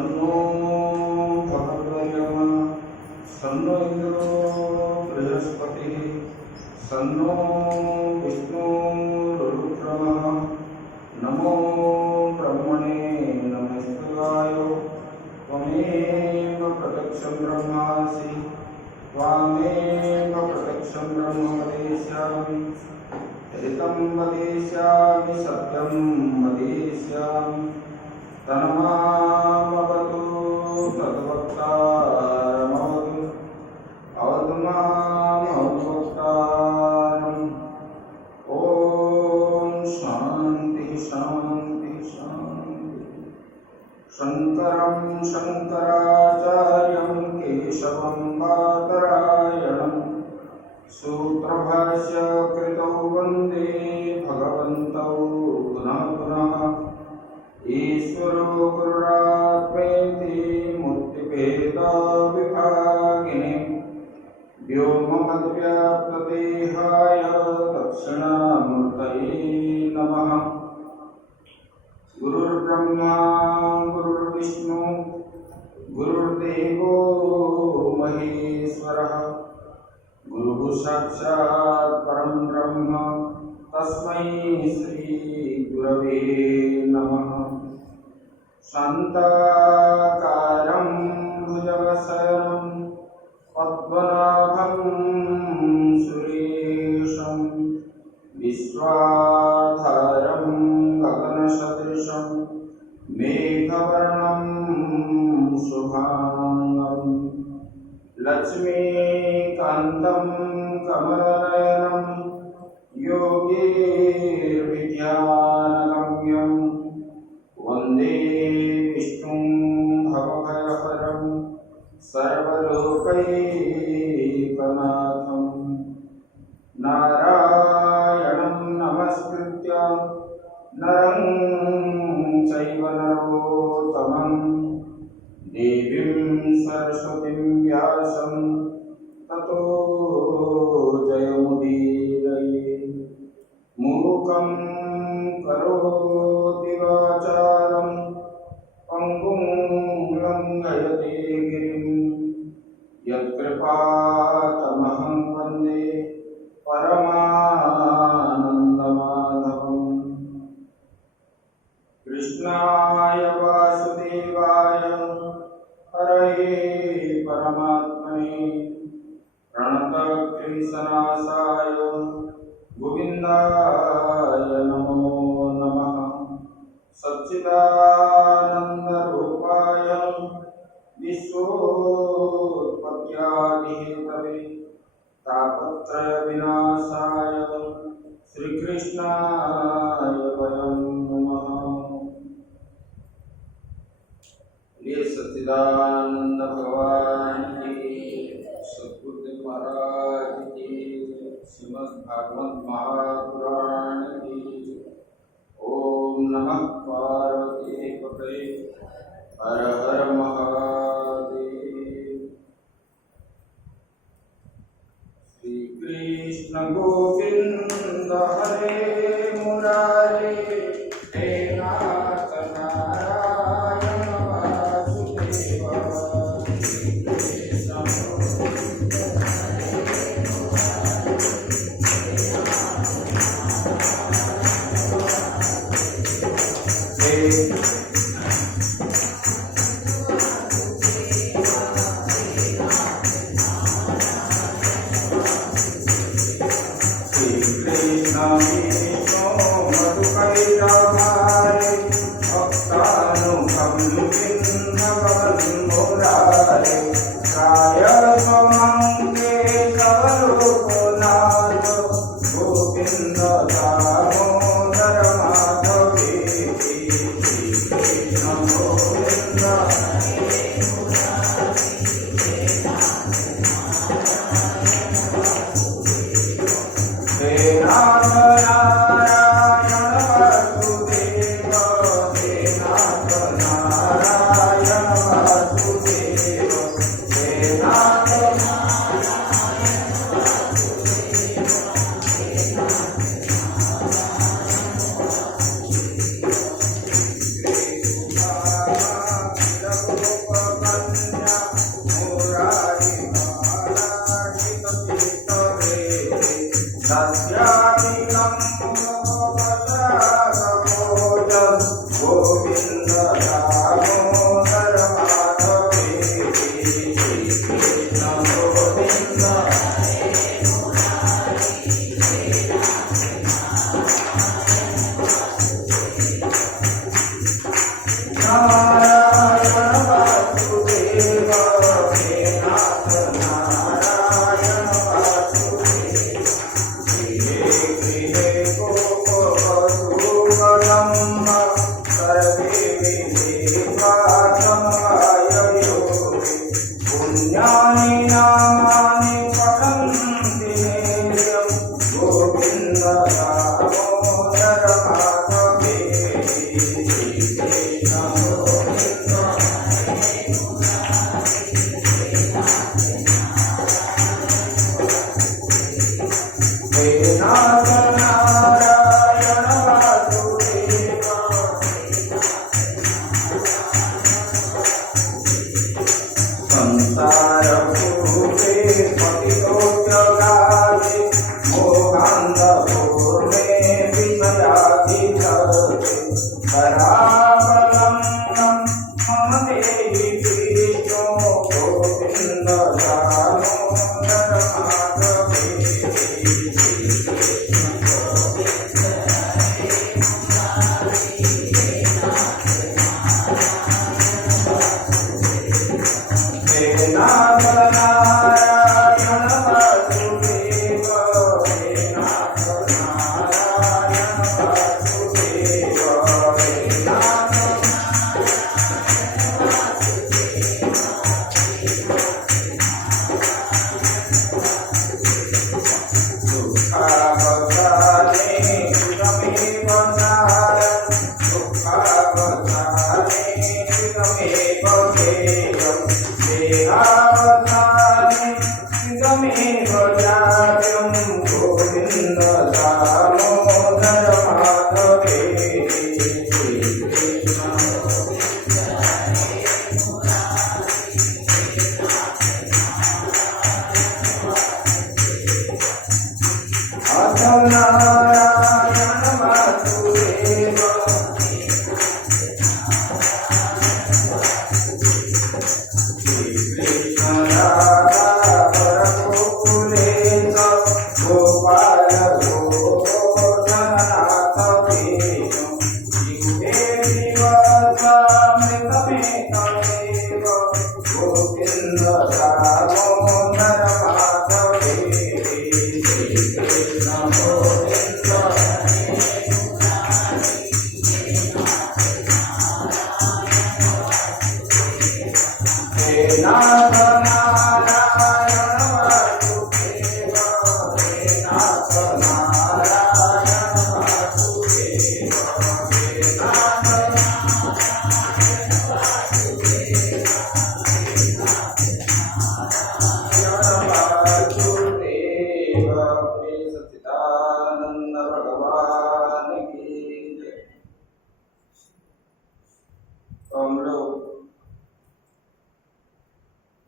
सन्नो भगवद्यम सन्नो इंद्रो बृहस्पतिः सन्नो विष्णुरुक्रमः नमो ब्रह्मणे नमस्तेवाय त्वमेव प्रत्यक्षं ब्रह्मासि त्वामेव प्रत्यक्षं ब्रह्म वदिष्यामि ऋतं वदिष्यामि सत्यं वदिष्यामि तन्मामवतु तद्वक्तारमवतु अवतु मामवक्तारम् ॐ शान्ति शान्ति शान्ति। शङ्करं शङ्कराचार्यं केशवं बादरायणं सूत्रभाष्य कृतौ वन्दे भगवन्तौ पुनः पुनः। ईश्वरो गुरुरात्मेति मूर्तिभेदविभागिने व्योमवद्व्याप्तदेहाय दक्षिणामूर्तये नमः। गुरुर्ब्रह्मा गुरुर्विष्णु गुरुर्देवो महेश्वरः गुरुः साक्षात् परं ब्रह्म तस्मै श्री गुरवे नमः। शान्ताकारं भुजगशयनं पद्मनाभं सुरेशं विश्वाधारं गगनसदृशं मेघवर्णं शुभांगं लक्ष्मीकान्तं कमलनयनं योगीर्विज्ञानगम्यं वन्दे विष्णुं भवभयहरं सर्वलोकैकनाथं। नारायणं नमस्कृत्य नरं चैव नरोत्तमं देवीं सरस्वतीं व्यासं ततो जयमुदीरये। मूकं करोति वाचालं पङ्गुं लङ्घयते गिरिं यत्कृपातमहं वन्दे परमानन्दमाधवम्। कृष्णाय वासुदेवाय हरये परमात्मने प्रणतक्लेशनाशाय गोविन्दाय नमो नमः। सच्चिदानन्दरूपाय विश्वोत्पत्त्यादिहेतवे तापत्रयविनाशाय श्रीकृष्णाय वयं नमः। ये सच्चिदानंद भगवान की, सद्गुरुदेव महाराज की, श्रीमद् भागवत महापुराण की। ओम नमः पार्वती पते हर हर महादेव। श्री कृष्ण गोविंद हरे मुरारी हे नाथ नारायण वासुदेव।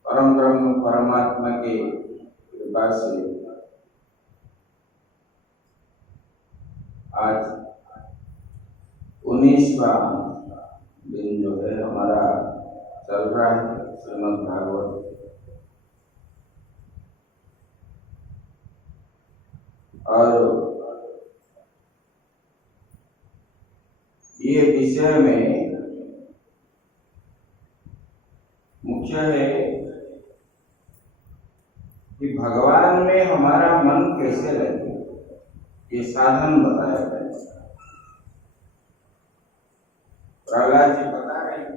परम ब्रह्म परमात्मा के कृपा से आज 19वां दिन जो है हमारा चल रहा है श्रीमद् भागवत। और ये विषय में मुख्य है कि भगवान में हमारा मन कैसे लगे, ये साधन बताया गया। प्रहलाद जी बता रहे हैं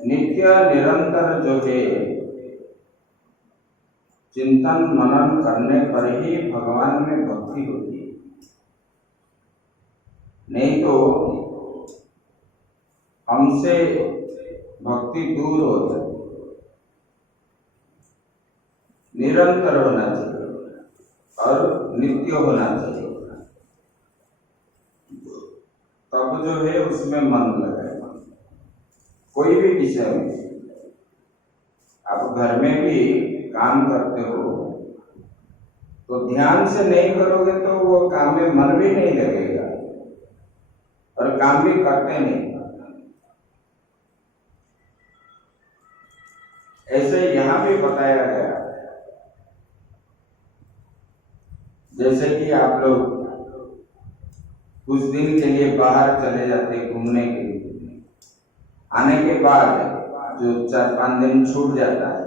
नित्य निरंतर जो है चिंतन मनन करने पर ही भगवान में भक्ति होती है, नहीं तो हमसे भक्ति दूर हो जाए। निरंतर होना चाहिए और नित्य होना चाहिए, तब जो है उसमें मन लगेगा। कोई भी विषय में आप घर में भी काम करते हो तो ध्यान से नहीं करोगे तो वो काम में मन भी नहीं लगेगा और काम भी करते नहीं। ऐसे यहाँ भी बताया गया, जैसे कि आप लोग कुछ दिन के लिए बाहर चले जाते घूमने के लिए, आने के बाद जो 4-5 दिन छूट जाता है,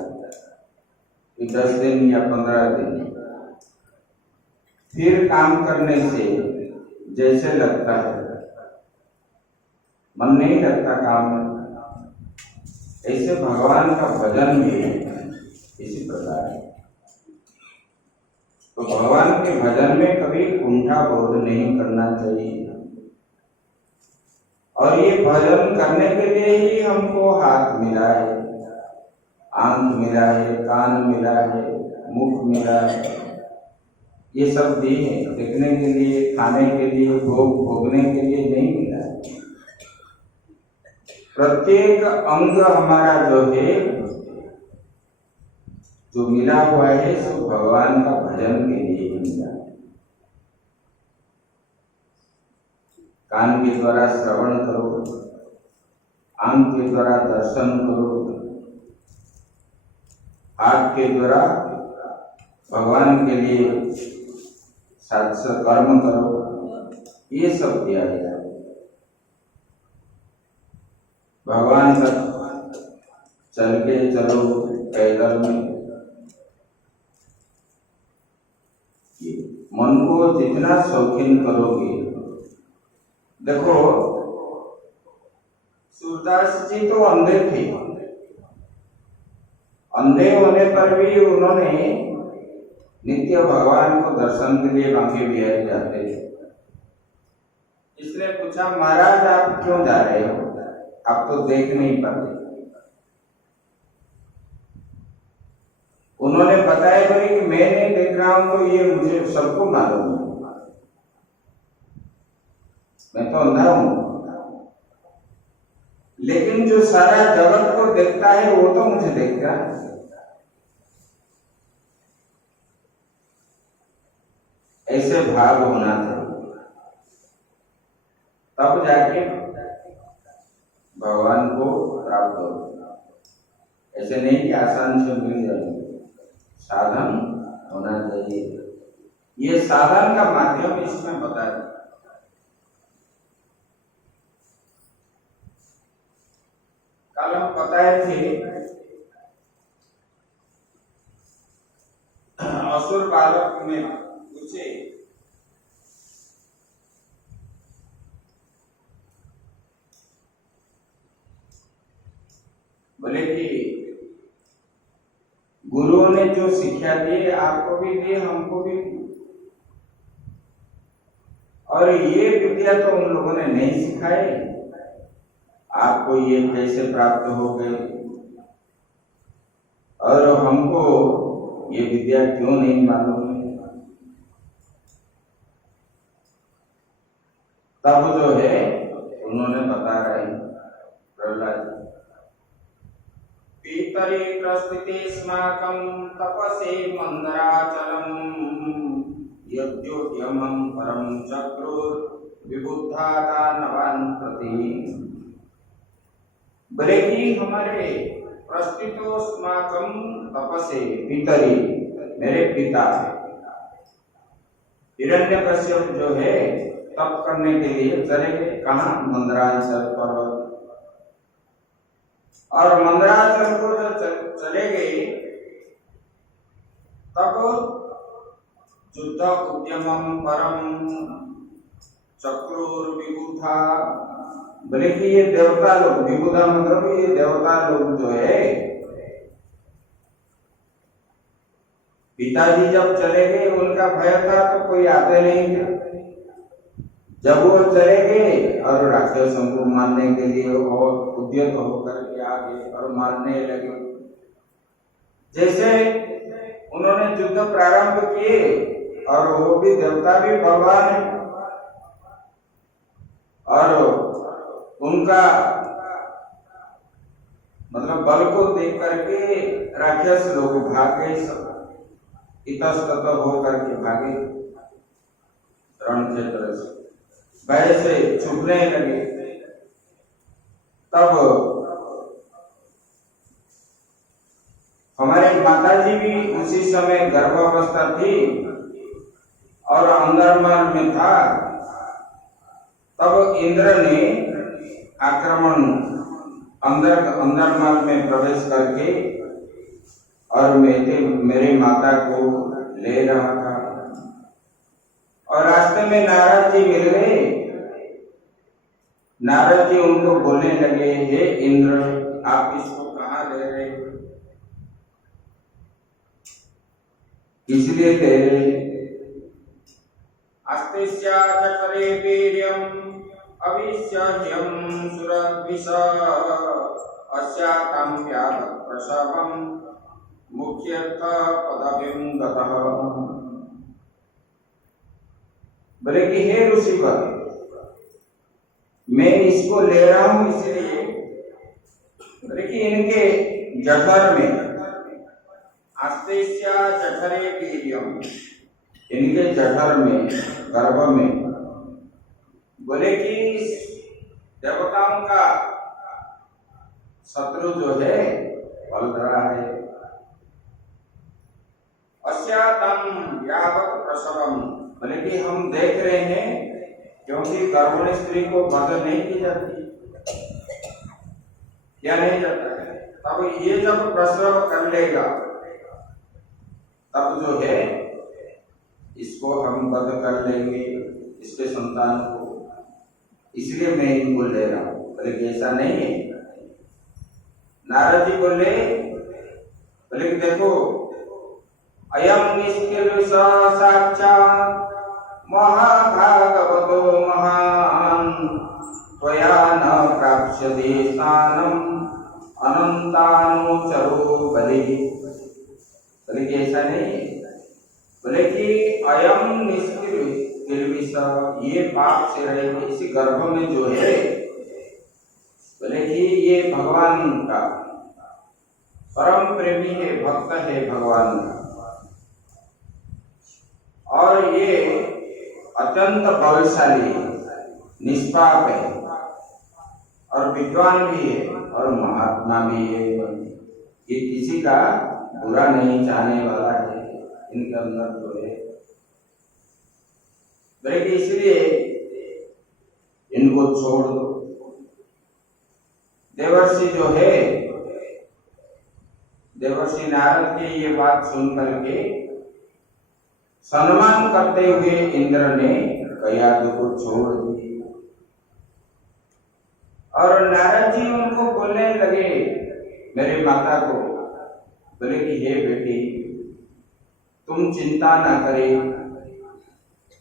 10 दिन या 15 दिन, फिर काम करने से जैसे लगता है मन नहीं लगता काम में। ऐसे भगवान का भजन भी इसी प्रकार है। तो भगवान के भजन में कभी कुंठा बोध नहीं करना चाहिए। और ये भजन करने के लिए ही हमको हाथ मिला है, आंख मिला है, कान मिला है, मुख मिला है, ये सब दिए हैं देखने के लिए, खाने के लिए, भोग भोगने के लिए नहीं मिला है। प्रत्येक अंग हमारा जो है जो मिला हुआ है सब भगवान का भजन के लिए ही मिला है। कान के द्वारा श्रवण करो, आंख के द्वारा दर्शन करो, हाथ के द्वारा भगवान के लिए सात्संग कर्म करो, ये सब किया गया। भगवान तक चल के चलो, पैदल में। मन को जितना शौकीन करोगे, देखो सूरदास जी तो अंधे थे, अंधे होने पर भी उन्होंने नित्य भगवान को दर्शन के लिए बांके बिहारी जाते थे। इसने पूछा, महाराज आप क्यों जा रहे हो, आप तो देख नहीं पाते। उन्होंने बताया बोले कि मैं नहीं देख रहा हूं तो ये मुझे सबको मालूम है, मैं तो अंधा हूं, लेकिन जो सारा जगत को देखता है वो तो मुझे देखता है। ऐसे भाव होना चाहिए, तब जाके भगवान को प्राप्त हो। ऐसे नहीं कि आसान से मिल जाए, साधन होना चाहिए। ये साधन का माध्यम इसमें बता दिया। कल हम बताए थे असुर बालक में पूछे, बोले कि गुरुओं ने जो शिक्षा दी आपको भी दी, हमको भी दी, और ये विद्या तो उन लोगों ने नहीं सिखाई, आपको ये कैसे प्राप्त हो गई, और हमको ये विद्या क्यों नहीं मालूम है। तब जो है उन्होंने बता रहे प्रहलाद, पीतरी प्रस्थिते स्माकं तपसे मंदराचलम यद्योद्यमं परम चक्रुर विबुद्धा दानवान् प्रति। बोले कि हमारे प्रस्थितो स्माकं तपसे, पितरी मेरे पिता है, हिरण्यकश्यप जो है तप करने के लिए चले गए, कहाँ, मंदराचल पर्वत। और मंदराचल को जब चले गए तब युद्ध उद्यमम परम चक्रुर विबुधा, बोले कि ये देवता लोग, विबुधा मतलब ये देवता लोग जो है, पिताजी जब चले गए उनका भय था तो कोई आते नहीं थे। जब वो चले गए और राक्षसों को मारने के लिए और उद्यत होकर के आ गए और मारने लगे। जैसे उन्होंने युद्ध प्रारंभ किए, और वो भी देवता भी भगवान है, और उनका मतलब बल को देख करके राक्षस लोग भागे, सब इतस्तत होकर के भागे, रण क्षेत्र से भय से छुपने लगे। तब हमारे माताजी भी उसी समय गर्भावस्था थी और अंदरमहल में था। तब इंद्र ने आक्रमण अंदरमहल में प्रवेश करके और मेरे माता को ले रहा था, और रास्ते में नारद जी मिल गए। नारद जी उनको बोलने लगे, हे इंद्र, आप इसको कहाँ ले रहे हो, इसलिए ले रहे। अस्तिस्या जठरे वीर्यम् अविश्यह्यं सुरद्विषा अस्यातं व्याधत् प्रसवं मुख्यर्थ पदवीं गतः। बोले कि हे ऋषिवर, मैं इसको ले रहा हूं इसलिए, बोले कि इनके जठर में, अस्तिस्या जठरे वीर्यम्, इनके जठर में, गर्भ में बोले कि देवताओं का शत्रु जो है पल रहा है। अस्यातम यावत प्रसवम, बोले कि हम देख रहे हैं, क्योंकि गर्भिणी स्त्री को वध नहीं की जाती, क्या नहीं जाता है। तब ये जब प्रसव कर लेगा तब जो है इसको हम वध कर लेंगे, इसके संतान को, इसलिए मैं इनको ले रहा हूं। बोले कि ऐसा नहीं है। नारद जी बोले कि देखो, अयम निष्किल साक्षात् महाभागवतो महान त्वया न प्राप्स्यते स्थानम अनंतानुचरो बलि। बोले कि ऐसा नहीं है। बोले कि अयम निष्किल, ये पाप से रहे, इसी गर्भ में जो है, बोले कि ये भगवान का परम प्रेमी है, भक्त है भगवान का, और ये अत्यंत बलशाली है, निष्पाप है, और विद्वान भी है, और महात्मा भी है। ये किसी का बुरा नहीं चाहने वाला है, इनके अंदर जो है। बोले कि इसलिए इनको छोड़ दो। देवर्षि जो है, देवर्षि नारद की ये बात सुन करके सम्मान करते हुए इंद्र ने कयादु को छोड़ दी। और नारद जी उनको बोलने लगे, मेरे माता को, बोले कि हे बेटी, तुम चिंता ना करें,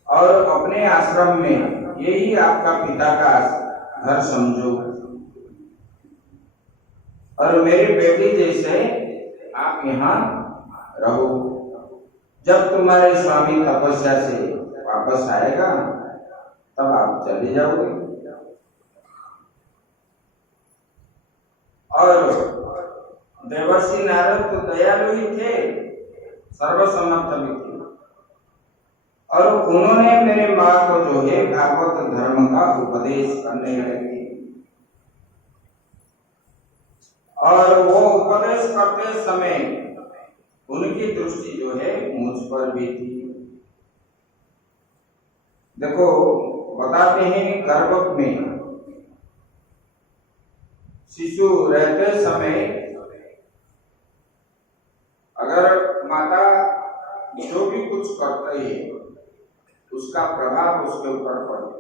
और अपने आश्रम में यही आपका पिता का घर समझो, और मेरी बेटी जैसे आप यहाँ रहो। जब तुम्हारे स्वामी तपस्या से वापस आएगा तब आप चले जाओगे। और देवर्षि नारद तो दयालु ही थे, सर्वसमर्थ भी थे, और उन्होंने मेरे माँ को जो है भागवत धर्म का उपदेश करने लगे। और वो उपदेश करते समय उनकी दृष्टि जो है मुझ पर भी थी। देखो, बताते हैं गर्भ में शिशु रहते समय अगर माता जो भी कुछ करती है उसका प्रभाव उसके ऊपर पड़ता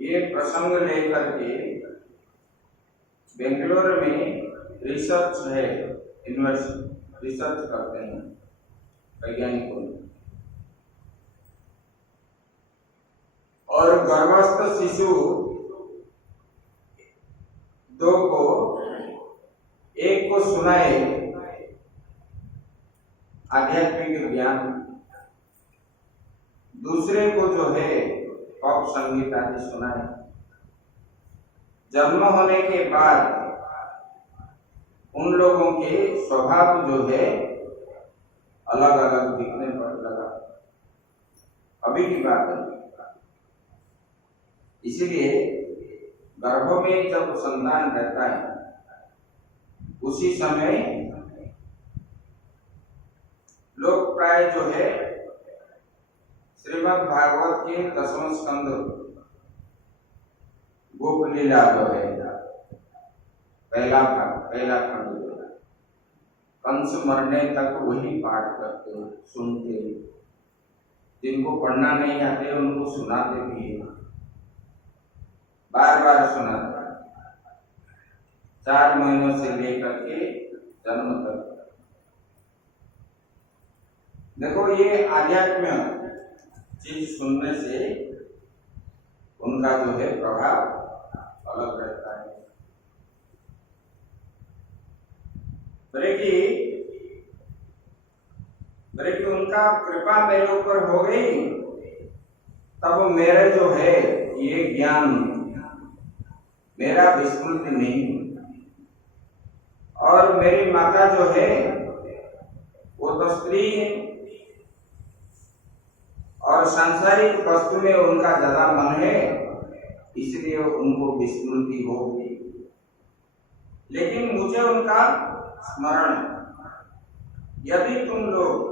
है। ये प्रसंग लेकर के बेंगलोर में रिसर्च है, यूनिवर्सिटी रिसर्च करते हैं वैज्ञानिकों, और गर्भस्थ शिशु दो को, एक को सुनाए आध्यात्मिक ज्ञान, दूसरे को जो है पॉप संगीत आदि सुनाए। जन्म होने के बाद उन लोगों के स्वभाव जो है अलग अलग दिखने पर लगा, अभी की बात है। इसीलिए गर्भ में जब संतान रहता है उसी समय लोग प्राय जो है श्रीमद् भागवत के 10वें स्कंद गोप लीला जो है पहला खंड कंस मरने तक वही पाठ करते, सुनते, जिनको पढ़ना नहीं आते उनको सुनाते भी है, बार बार सुनाते, 4 महीनों से लेकर के जन्म तक। देखो, ये आध्यात्म चीज सुनने से उनका जो है प्रभाव अलग रहता है। बोले कि उनका कृपा मेरे ऊपर हो गई, तब मेरे जो है ये ज्ञान मेरा विस्मृत नहीं, और मेरी माता जो है वो तो स्त्री है, और सांसारिक वस्तु में उनका ज्यादा मन है, इसलिए उनको विस्मृति होगी। लेकिन मुझे उनका स्मरण है। यदि तुम लोग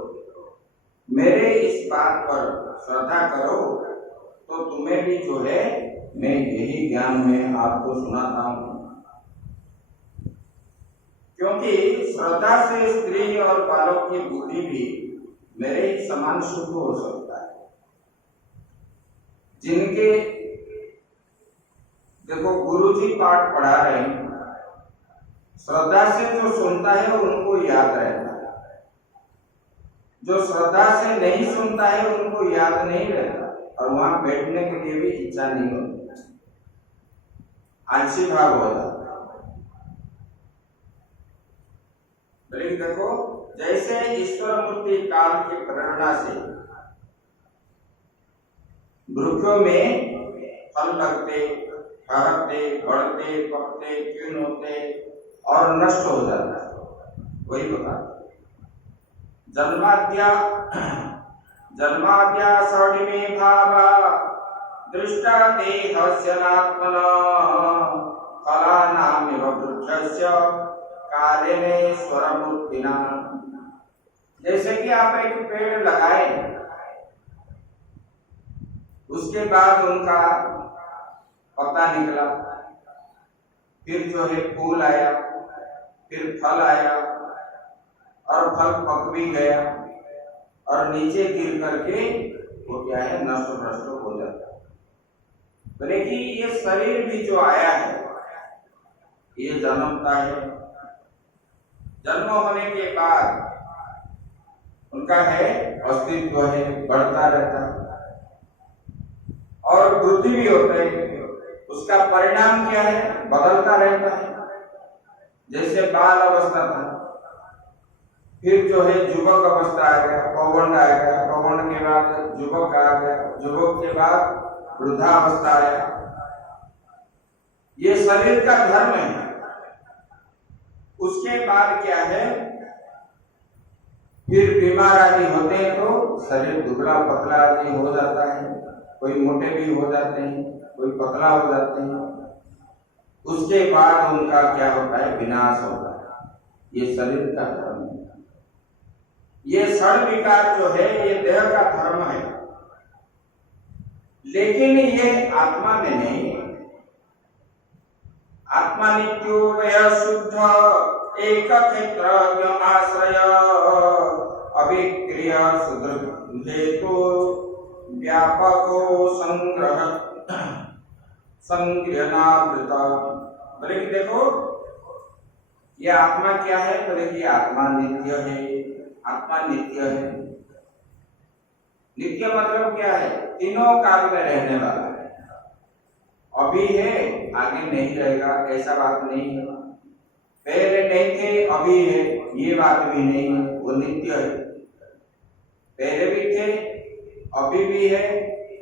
मेरे इस बात पर श्रद्धा करो तो तुम्हें भी जो है मैं यही ज्ञान में आपको सुनाता हूं। क्योंकि श्रद्धा से स्त्री और बालक की बुद्धि भी मेरे ही समान शुद्ध हो सकता है। जिनके देखो गुरुजी पाठ पढ़ा रहे हैं, श्रद्धा से जो सुनता है उनको याद रहता है, जो श्रद्धा से नहीं सुनता है उनको याद नहीं रहता और वहां बैठने के लिए भी इच्छा नहीं होती, आलसी भाव हो जाता। देखो जैसे ईश्वर मूर्ति काल की प्रेरणा से वृक्षों में फल लगते, ठहरते, बढ़ते, पकते, क्षीण होते और नष्ट हो जाता है, वही बता। जन्माद्या सौडिमे भावा दृष्टा देहस्य नात्मना फलानामिव वृक्षस्य कालेन स्वरमूर्तिना। जैसे कि आप एक पेड़ लगाए, उसके बाद उनका पत्ता निकला, फिर जो है फूल आया, फिर फल आया और फल पक भी गया और नीचे गिर करके वो क्या है नष्ट भ्रष्ट हो जाता है। बोले कि ये शरीर भी जो आया है ये जन्मता है, जन्म होने के बाद उनका है अस्तित्व है, बढ़ता रहता है और वृद्धि भी होता है। उसका परिणाम क्या है, बदलता रहता है। जैसे बाल अवस्था था, फिर जो है युवक अवस्था आ गया, पौगंड आ गया, पौगंड के बाद युवक आ गया, युवक के बाद वृद्धावस्था आया। ये शरीर का धर्म है। उसके बाद क्या है, फिर बीमार आदि होते हैं तो शरीर दुबला पतला आदि हो जाता है, कोई मोटे भी हो जाते हैं, कोई पतला हो जाते हैं। उसके बाद उनका क्या होता है, विनाश होता है। ये शरीर का धर्म है। ये षड विकार जो है ये देह का धर्म है, लेकिन ये आत्मा में नहीं है। आत्मा नित्यो वय शुद्ध एक क्षेत्र आश्रय अभिक्रिय सुदृढ़ हेतु व्यापको संग्रहणावृत। बोले कि देखो ये आत्मा क्या है, बोले कि आत्मा नित्य है। आत्मा नित्य है। नित्य मतलब क्या है, तीनों काल में रहने वाला है। अभी है, आगे नहीं रहेगा, ऐसा बात नहीं है। पहले नहीं थे, अभी है, ये बात भी नहीं है। वो नित्य है। पहले भी थे, अभी भी है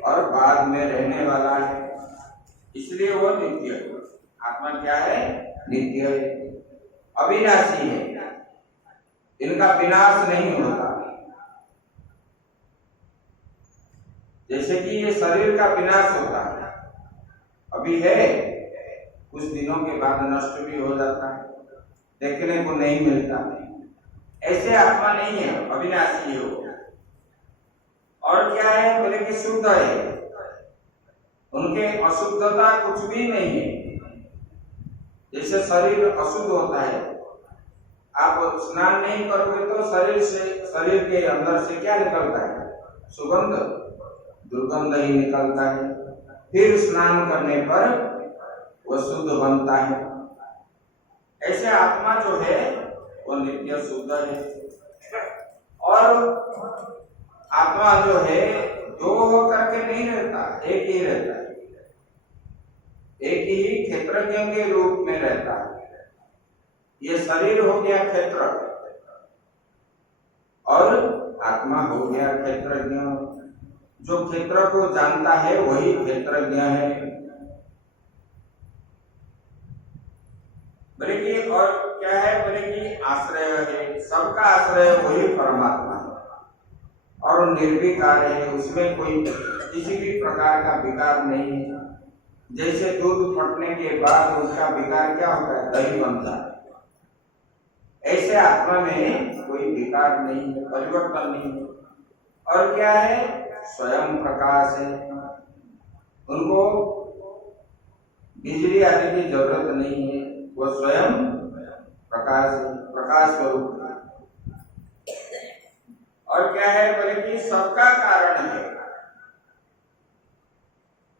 और बाद में रहने वाला है, इसलिए वो नित्य है। आत्मा क्या है, नित्य है, अविनाशी है। इनका विनाश नहीं होता। जैसे कि ये शरीर का विनाश होता है, अभी है, कुछ दिनों के बाद नष्ट भी हो जाता है, देखने को नहीं मिलता। ऐसे आत्मा नहीं है, अविनाशी है वो। और क्या है, बोले कि शुद्ध है। उनके अशुद्धता कुछ भी नहीं है। जैसे शरीर अशुद्ध होता है, आप स्नान नहीं करोगे तो शरीर के अंदर से क्या निकलता है, सुगंध, दुर्गंध ही निकलता है। फिर स्नान करने पर वह शुद्ध बनता है। ऐसे आत्मा जो है वो नित्य शुद्ध है। और आत्मा जो है दो होकर के नहीं रहता, एक ही रहता है। एक ही क्षेत्रज्ञ के रूप में रहता है। ये शरीर हो गया क्षेत्र और आत्मा हो गया क्षेत्रज्ञ। जो क्षेत्र को जानता है वही क्षेत्रज्ञ है। बोले कि और क्या है, बोले कि आश्रय है, सबका आश्रय वही परमात्मा है। और निर्विकार है, उसमें कोई किसी भी प्रकार का विकार नहीं है। जैसे दूध फटने के बाद उसका विकार क्या होता है, दही बनता है, ऐसे आत्मा में कोई विकार नहीं है, परिवर्तन नहीं है। और क्या है, स्वयं प्रकाश है, उनको बिजली आने की जरूरत नहीं है, वो स्वयं प्रकाश है, प्रकाश स्वरूप है। और क्या है, बोले कि सबका कारण है,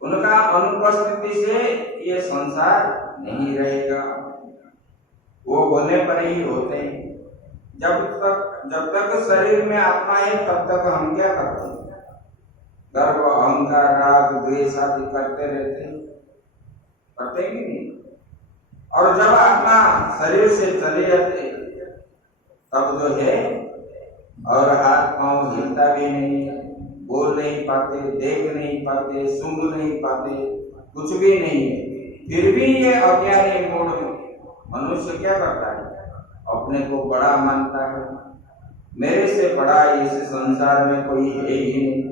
उनका अनुपस्थिति से ये संसार नहीं रहेगा, वो होने पर ही होते हैं। जब तक शरीर में आत्मा है तब तक हम क्या करते हैं, गर्व अहंकार राग द्वेष आदि करते रहते हैं, करते ही नहीं। और जब आत्मा शरीर से चले जाते तब जो है, और हाथ पांव हिलता भी नहीं है, बोल नहीं पाते, देख नहीं पाते, सूंघ नहीं पाते, कुछ भी नहीं है, फिर भी ये अज्ञानी मूड में मनुष्य क्या करता है, अपने को बड़ा मानता है, मेरे से बड़ा इस संसार में कोई है ही नहीं।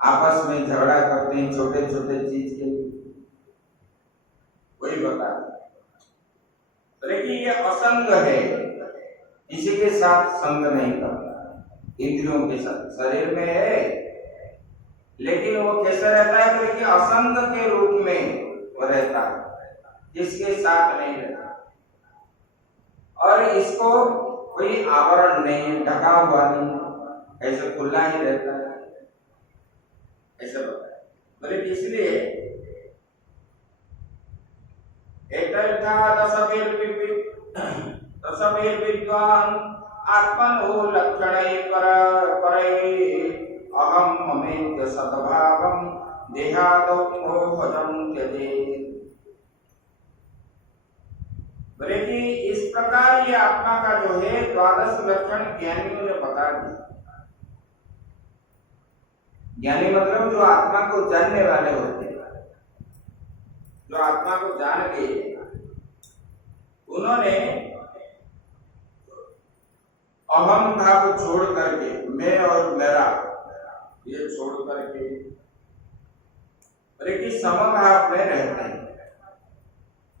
आपस में झगड़ा करते हैं छोटे छोटे चीज के लिए, कोई बता। लेकिन ये असंग है, किसी के साथ संग नहीं करता, इंद्रियों के साथ, शरीर में है लेकिन वो कैसा रहता है, लेकिन असंग के रूप में वो रहता है, किसके साथ नहीं रहता। और इसको कोई आवरण नहीं है, ढका हुआ नहीं, ऐसे खुला ही रहता है, ऐसा बताया। बोले इसलिए दशवीर विद्वान आत्मनो लक्षणे परे अहम ममेत्य सद्भावम देहादौ मोहजं त्यजेत्। बोले कि इस प्रकार ये आत्मा का जो है 12 लक्षण ज्ञानियों ने बता दिया। ज्ञानी मतलब जो आत्मा को जानने वाले होते हैं, जो आत्मा को जान गए, उन्होंने अहम भाव छोड़ करके, मैं और मेरा ये छोड़ करके, लेकिन समभाव में रहते हैं,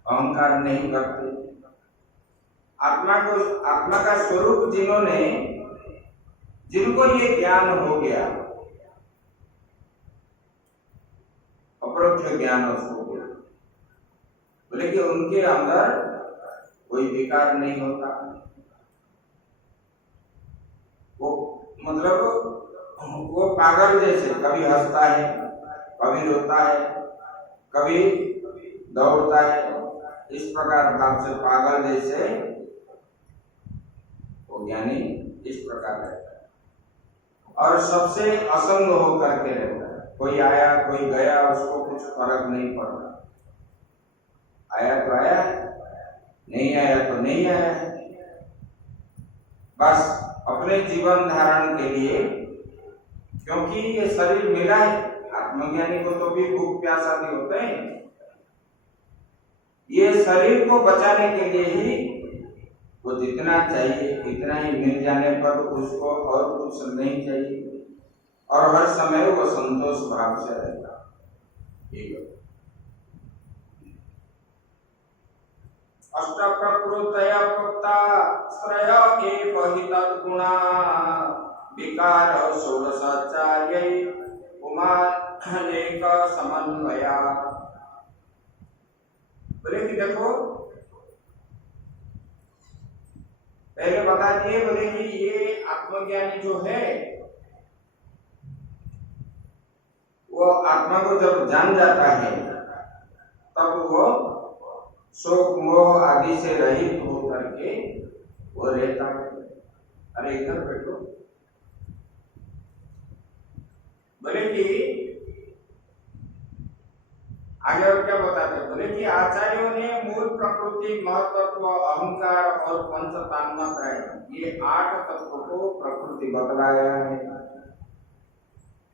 अहंकार नहीं करते। आत्मा का स्वरूप जिनको ये ज्ञान हो गया, अपरोक्ष ज्ञान हो गया, बोले कि उनके अंदर कोई विकार नहीं होता। वो मतलब वो पागल जैसे कभी हंसता है, कभी रोता है, कभी दौड़ता है, इस प्रकार भाव से पागल जैसे वो ज्ञानी इस प्रकार रहता है। और सबसे असंग होकर के रहता है, कोई आया कोई गया, उसको कुछ फर्क नहीं पड़ता, आया तो आया, नहीं आया तो नहीं आया, बस अपने जीवन धारण के लिए, क्योंकि ये शरीर मिला है, आत्मज्ञानी को तो भी भूख प्यास आदि होते हैं, ये शरीर को बचाने के लिए ही वो जितना चाहिए इतना ही मिल जाने पर उसको और कुछ नहीं चाहिए, और हर समय वो संतोष भाव से रहता। ठीक है। अष्ट प्रकृतया प्रोक्ता श्रेय एव हि तद्गुणा विकार षोडशाचार्य उमानेक समन्वया। बोले कि देखो, पहले बता दिए, बोले कि ये आत्मज्ञानी जो है वो आत्मा को जब जान जाता है तब वो शोक मोह आदि से रहित होकर के वो रहता है। अरे इधर बैठो। बोले कि आगे और क्या बताते हैं, बोले कि आचार्यों ने मूल प्रकृति, महत्त्व, अहंकार और पंच तन्मात्राएं, ये 8 तत्वों को प्रकृति बतलाया है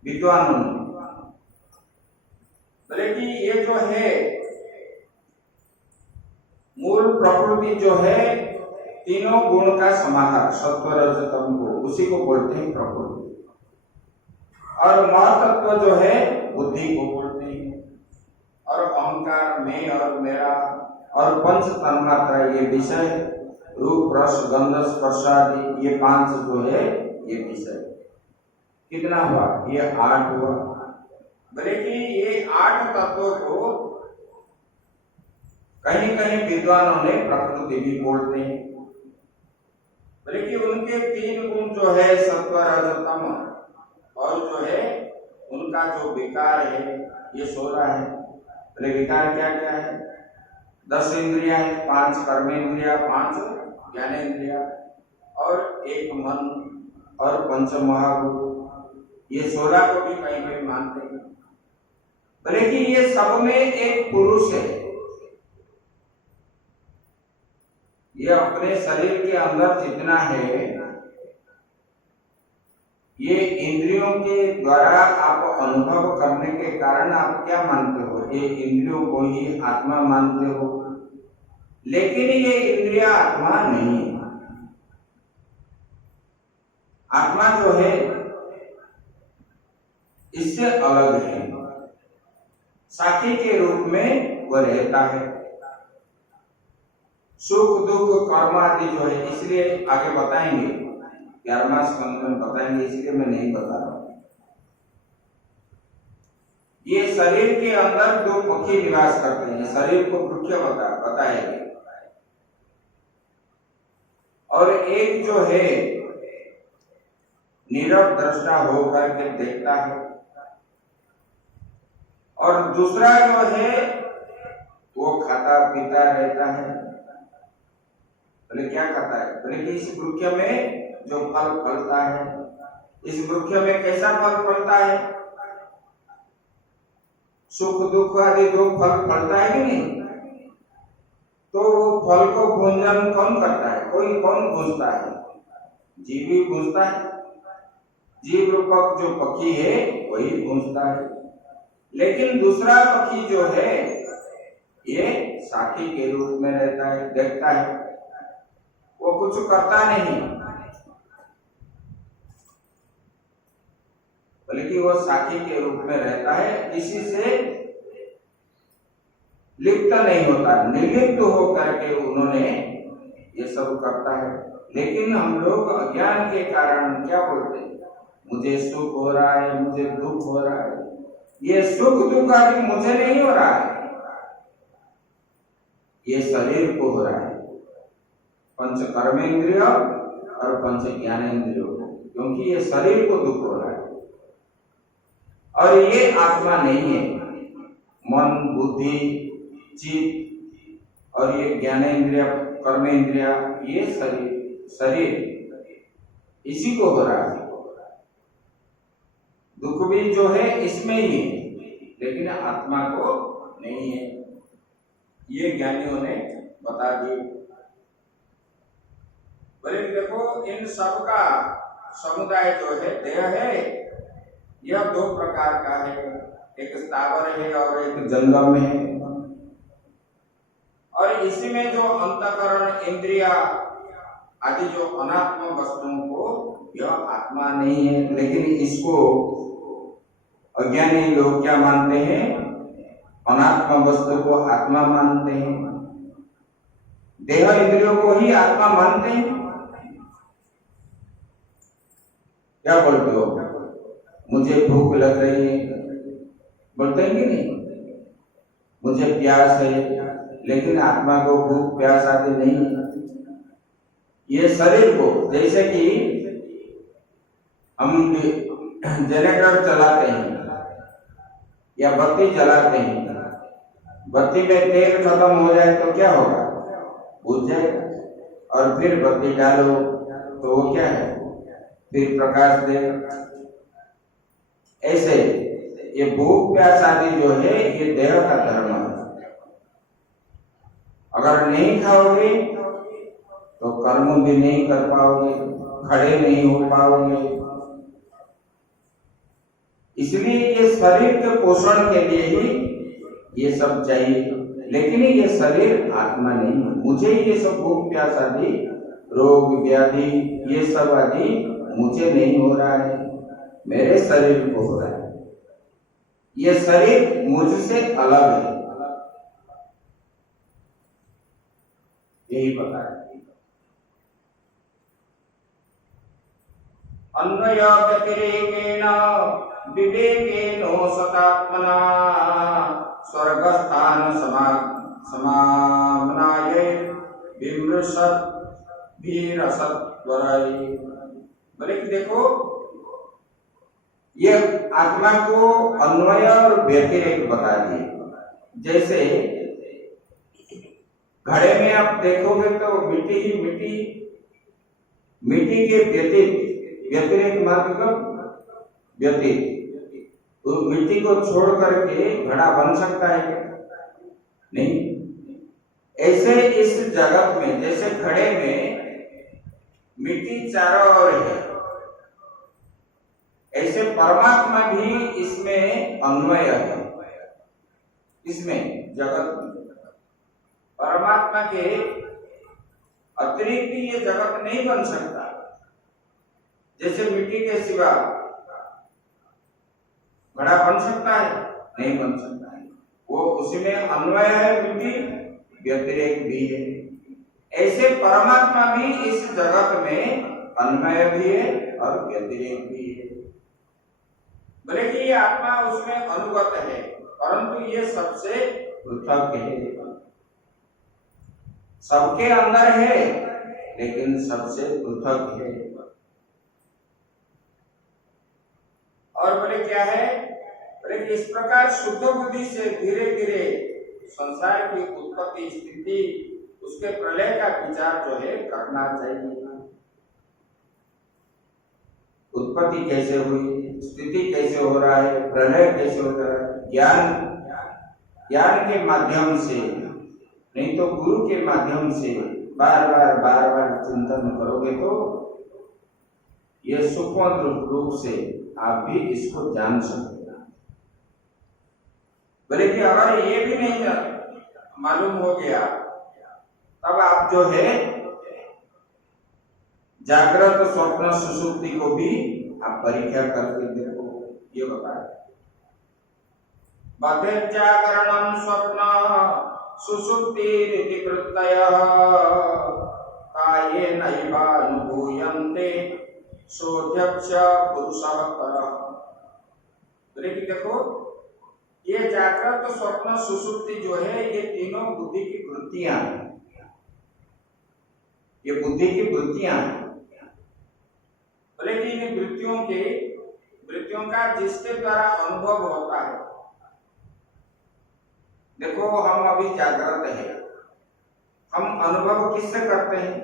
विद्वानों ने। बोले कि ये जो है मूल प्रकृति जो है तीनों गुण का समाहार, सत्व रज तम को, उसी को बोलते हैं प्रकृति। और महतत्व जो है बुद्धि को बोलते हैं, और अहंकार मैं और मेरा, और पंच तन्मात्रा ये विषय, रूप रस गंध स्पर्श आदि ये पांच जो है ये विषय। कितना हुआ? ये 8 हुआ। बोले कि ये 8 तत्वों को कहीं कहीं विद्वानों ने प्रकृति भी बोलते हैं। बोले कि उनके 3 गुण जो है सत्व रज तम, और जो है उनका जो विकार है ये 16 है। बोले विकार क्या क्या है? 10 इंद्रिया है, 5 कर्मेंद्रिया, 5 ज्ञानेंद्रिया, और 1 मन और 5 महाभूत। ये 16 को भी कहीं कहीं मानते हैं। बोले कि ये सब में एक पुरुष है, ये अपने शरीर के अंदर जितना है ये इंद्रियों के द्वारा आप अनुभव करने के कारण आप क्या मानते हो? ये इंद्रियों को ही आत्मा मानते हो, लेकिन ये इंद्रिया आत्मा नहीं है। आत्मा जो है इससे अलग है, साथी के रूप में वो रहता है। सुख दुख कर्म आदि जो है, इसलिए आगे बताएंगे 11वां स्कंद में बताएंगे, इसलिए मैं नहीं बता रहा हूं। ये शरीर के अंदर 2 पक्षी निवास करते हैं, शरीर को मुख्य बताएंगे। और एक जो है नीरव दृष्टा होकर के देखता है, और दूसरा जो है वो खाता पीता रहता है। बोले क्या खाता है? बोले कि इस वृक्ष में जो फल फलता है, इस वृक्ष में कैसा फल फलता है? सुख दुख आदि 2 फल फलता है कि नहीं? तो वो फल को भोजन कौन करता है? कोई कौन भूंजता है? जीव ही भूंजता है। जीव रूपक जो पक्षी है वही भूंजता है। लेकिन दूसरा पक्षी जो है ये साथी के रूप में रहता है, देखता है, वो कुछ करता नहीं। बल्कि वो साथी के रूप में रहता है, किसी से लिप्त नहीं होता, निर्लिप्त होकर के उन्होंने ये सब करता है। लेकिन हम लोग अज्ञान के कारण क्या बोलते हैं? मुझे सुख हो रहा है, मुझे दुख हो रहा है। ये सुख दुख आदि मुझे नहीं हो रहा है, ये शरीर को हो रहा है, 5 कर्मेंद्रिय और 5 ज्ञानेंद्रियों को, क्योंकि ये शरीर को दुख हो रहा है। और ये आत्मा नहीं है। मन बुद्धि चित्त और ये ज्ञानेंद्रिय कर्मेंद्रिय ये शरीर इसी को हो रहा है। दुख भी जो है इसमें ही है, लेकिन आत्मा को नहीं है। ये ज्ञानियों ने बता दी। बोले देखो इन सब का समुदाय जो है देह है, यह 2 प्रकार का है, एक स्थावर है और एक जंगम है। और इसी में जो अंतःकरण इंद्रिया आदि जो अनात्म वस्तुओं को यह आत्मा नहीं है, लेकिन इसको अज्ञानी लोग क्या मानते हैं? अनात्म वस्तु को आत्मा मानते हैं, देह इंद्रियों को ही आत्मा मानते हैं। क्या बोलते हो? मुझे भूख लग रही है, बोलते हैं कि नहीं? मुझे प्यास है, लेकिन आत्मा को भूख प्यास आदि नहीं है। ये शरीर को, जैसे कि हम जनरेटर चलाते हैं या बत्ती जलाते हैं, बत्ती में तेल खत्म हो जाए तो क्या होगा? बुझ जाएगा। और फिर बत्ती डालो तो वो क्या है? फिर प्रकाश दे। ऐसे ये भूख प्यास आदि जो है ये देह का धर्म है। अगर नहीं खाओगे तो कर्म भी नहीं कर पाओगे, खड़े नहीं हो पाओगे। इसलिए ये शरीर के पोषण के लिए ही ये सब चाहिए, लेकिन ये शरीर आत्मा नहीं है। मुझे ये सब भूख प्यास आदि रोग व्याधि ये सब आदि मुझे नहीं हो रहा है, मेरे शरीर को हो रहा है, ये शरीर मुझसे अलग है, यही पता है। अन्वय व्यतिरेकेण विवेकेनो सतात्मना स्वर्गस्थान समामनाये विमृशत भीरसत्वरै। बोले कि देखो, ये आत्मा को अन्वय और व्यतिरेक बता दिए। जैसे घड़े में आप देखोगे तो मिट्टी ही मिट्टी, मिट्टी के व्यतिरेक मतलब व्यतिरेक, तो मिट्टी को छोड़ करके घड़ा बन सकता है क्या? नहीं। ऐसे इस जगत में जैसे घड़े में मिट्टी चारों ओर है, ऐसे परमात्मा भी इसमें अन्वय है। इसमें जगत में परमात्मा के अतिरिक्त ये जगत नहीं बन सकता। जैसे मिट्टी के सिवा घड़ा बन सकता है? नहीं बन सकता है। वो उसी में अन्वय है, मिट्टी व्यतिरेक भी है। ऐसे परमात्मा भी इस जगत में अन्वय भी है और व्यतिरेक भी है। बोले कि ये आत्मा उसमें अनुगत है, परंतु ये सबसे पृथक है। सबके अंदर है लेकिन सबसे पृथक है। और बोले क्या है? बोले कि इस प्रकार शुद्ध बुद्धि से धीरे धीरे संसार की उत्पत्ति स्थिति उसके प्रलय का विचार जो है करना चाहिए। उत्पत्ति कैसे हुई, स्थिति कैसे हो रहा है, प्रलय कैसे हो रहा है, ज्ञान के माध्यम से, नहीं तो गुरु के माध्यम से बार बार चिंतन करोगे तो ये सूक्ष्म रूप से आप भी इसको जान सकते हैं। बोले कि अगर ये भी नहीं मालूम हो गया तब आप जो है जागृत स्वप्न सुषुप्ति को भी आप परीक्षा करके देखो। ये बताया बधे जागरणं स्वप्न सुषुप्तिरिति कृतयः कायेन नैवानुभूयन्ते सोऽध्यक्ष पुरुषः परः। बोले कि देखो, ये जागृत स्वप्न सुषुप्ति जो है ये तीनों बुद्धि की वृत्तियां हैं। ये बुद्धि की वृत्तियां हैं। बोले कि इन वृत्तियों का जिसके द्वारा अनुभव होता है। देखो, हम अभी जागृत है, हम अनुभव किससे करते हैं?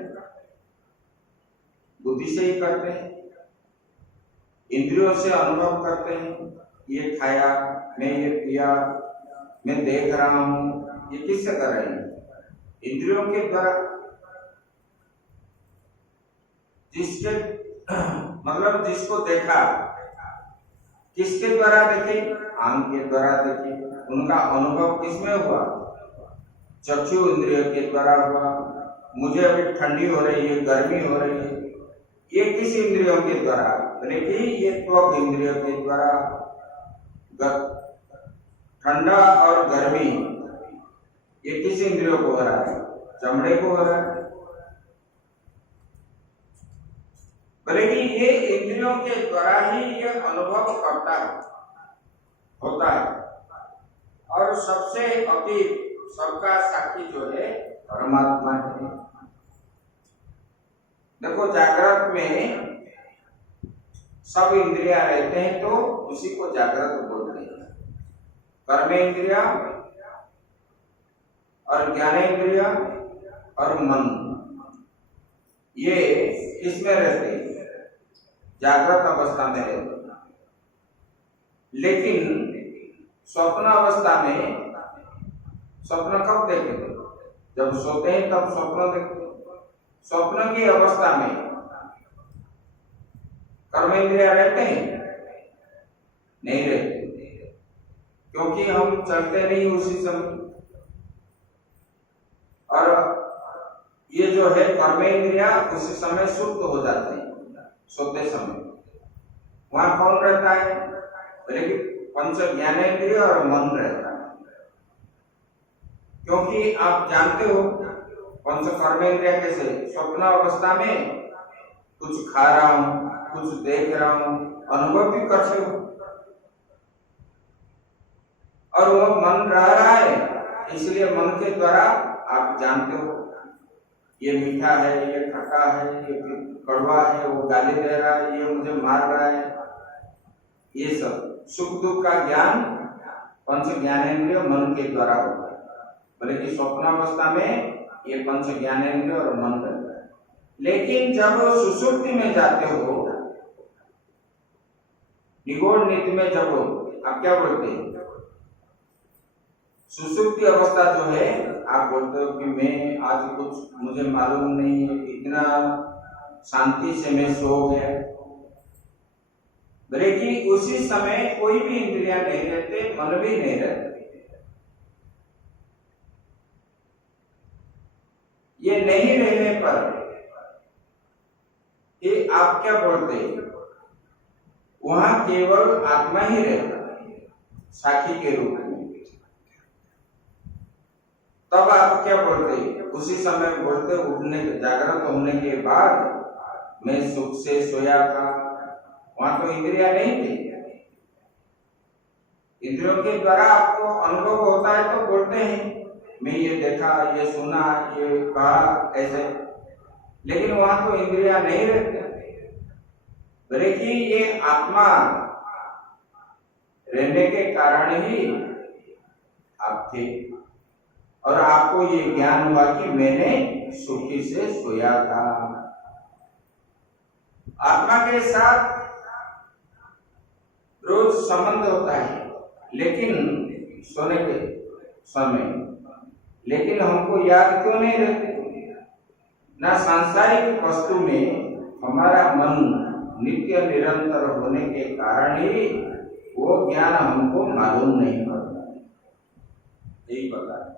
बुद्धि से ही करते हैं। इंद्रियों से अनुभव करते हैं। ये खाया, मैं ये पिया, मैं देख रहा हूं, ये किससे कर रहे हैं? इंद्रियों के द्वारा। जिसके मतलब जिसको देखा, किसके द्वारा देखे? आंख के द्वारा देखे। उनका अनुभव किसमें हुआ? चक्षु इंद्रिय के द्वारा हुआ। मुझे अभी ठंडी हो रही है, गर्मी हो रही है, ये किस इंद्रियों के द्वारा? लेकिन ये त्वक इंद्रियों के द्वारा। ठंडा और गर्मी ये किस इंद्रियों को हो रहा है? चमड़े को हो रहा है। बोले कि ये इंद्रियों के द्वारा ही ये अनुभव करता है, होता है। और सबसे अतीत सबका साक्षी जो है परमात्मा है। देखो, जागृत में सब इंद्रियां रहते हैं तो उसी को जागृत बोलते हैं। कर्म इंद्रिया और ज्ञानेंद्रिया और मन, ये किसमें रहते हैं? जागृत अवस्था में रहते हैं। लेकिन स्वप्न अवस्था में स्वप्न कब देखते हैं? जब सोते हैं तब स्वप्न देखते हैं। स्वप्न की अवस्था में कर्मेंद्रिया रहते हैं? नहीं रहते, क्योंकि हम चलते नहीं उसी समय। और ये जो है कर्मेंद्रिया उसी समय सुप्त हो जाते हैं, सोते समय। वहां कौन रहता है? बोले कि पंच ज्ञानेंद्रिय और मन रहता है। क्योंकि आप जानते हो पंच कर्मेंद्रिय कैसे स्वप्न अवस्था में कुछ खा रहा हूं, कुछ देख रहा हूं, अनुभव भी करते हो, और वो मन रह रहा है, इसलिए मन के द्वारा आप जानते हो ये मीठा है, ये खट्टा है, ये कड़वा है, वो गाली दे रहा है, ये मुझे मार रहा है। ये सब सुख दुख का ज्ञान पंच ज्ञानेंद्रिय मन के द्वारा होता है। बोले कि स्वप्नावस्था में ये पंच ज्ञानेंद्रिय और मन रहता है। लेकिन जब सुषुप्ति में जाते हो, निगूढ़ नींद में जब आप क्या बोलते हैं, सुषुप्ति अवस्था जो है, आप बोलते हो कि मैं आज कुछ मुझे मालूम नहीं है, इतना शांति से मैं सो गया। बोले कि उसी समय कोई भी इंद्रियां नहीं रहते, मन भी नहीं रहते। ये नहीं रहने पर कि आप क्या बोलते, वहां केवल आत्मा ही रहता है साक्षी के रूप में। तब आप क्या बोलते, उसी समय बोलते उठने जागृत होने के बाद मैं सुख से सोया था। वहां तो इंद्रियां नहीं थी, इंद्रियों के द्वारा आपको अनुभव होता है तो बोलते हैं मैं ये देखा, ये सुना, ये कहा, ऐसे। लेकिन वहां तो इंद्रियां नहीं रहती। बोले कि ये आत्मा रहने के कारण ही आप थे, और आपको ये ज्ञान हुआ कि मैंने सुखी से सोया था। आत्मा के साथ रोज संबंध होता है, लेकिन सोने के समय, लेकिन हमको याद क्यों नहीं रहते? ना सांसारिक वस्तु में हमारा मन नित्य निरंतर होने के कारण ही वो ज्ञान हमको मालूम नहीं पड़ता। यही पता है।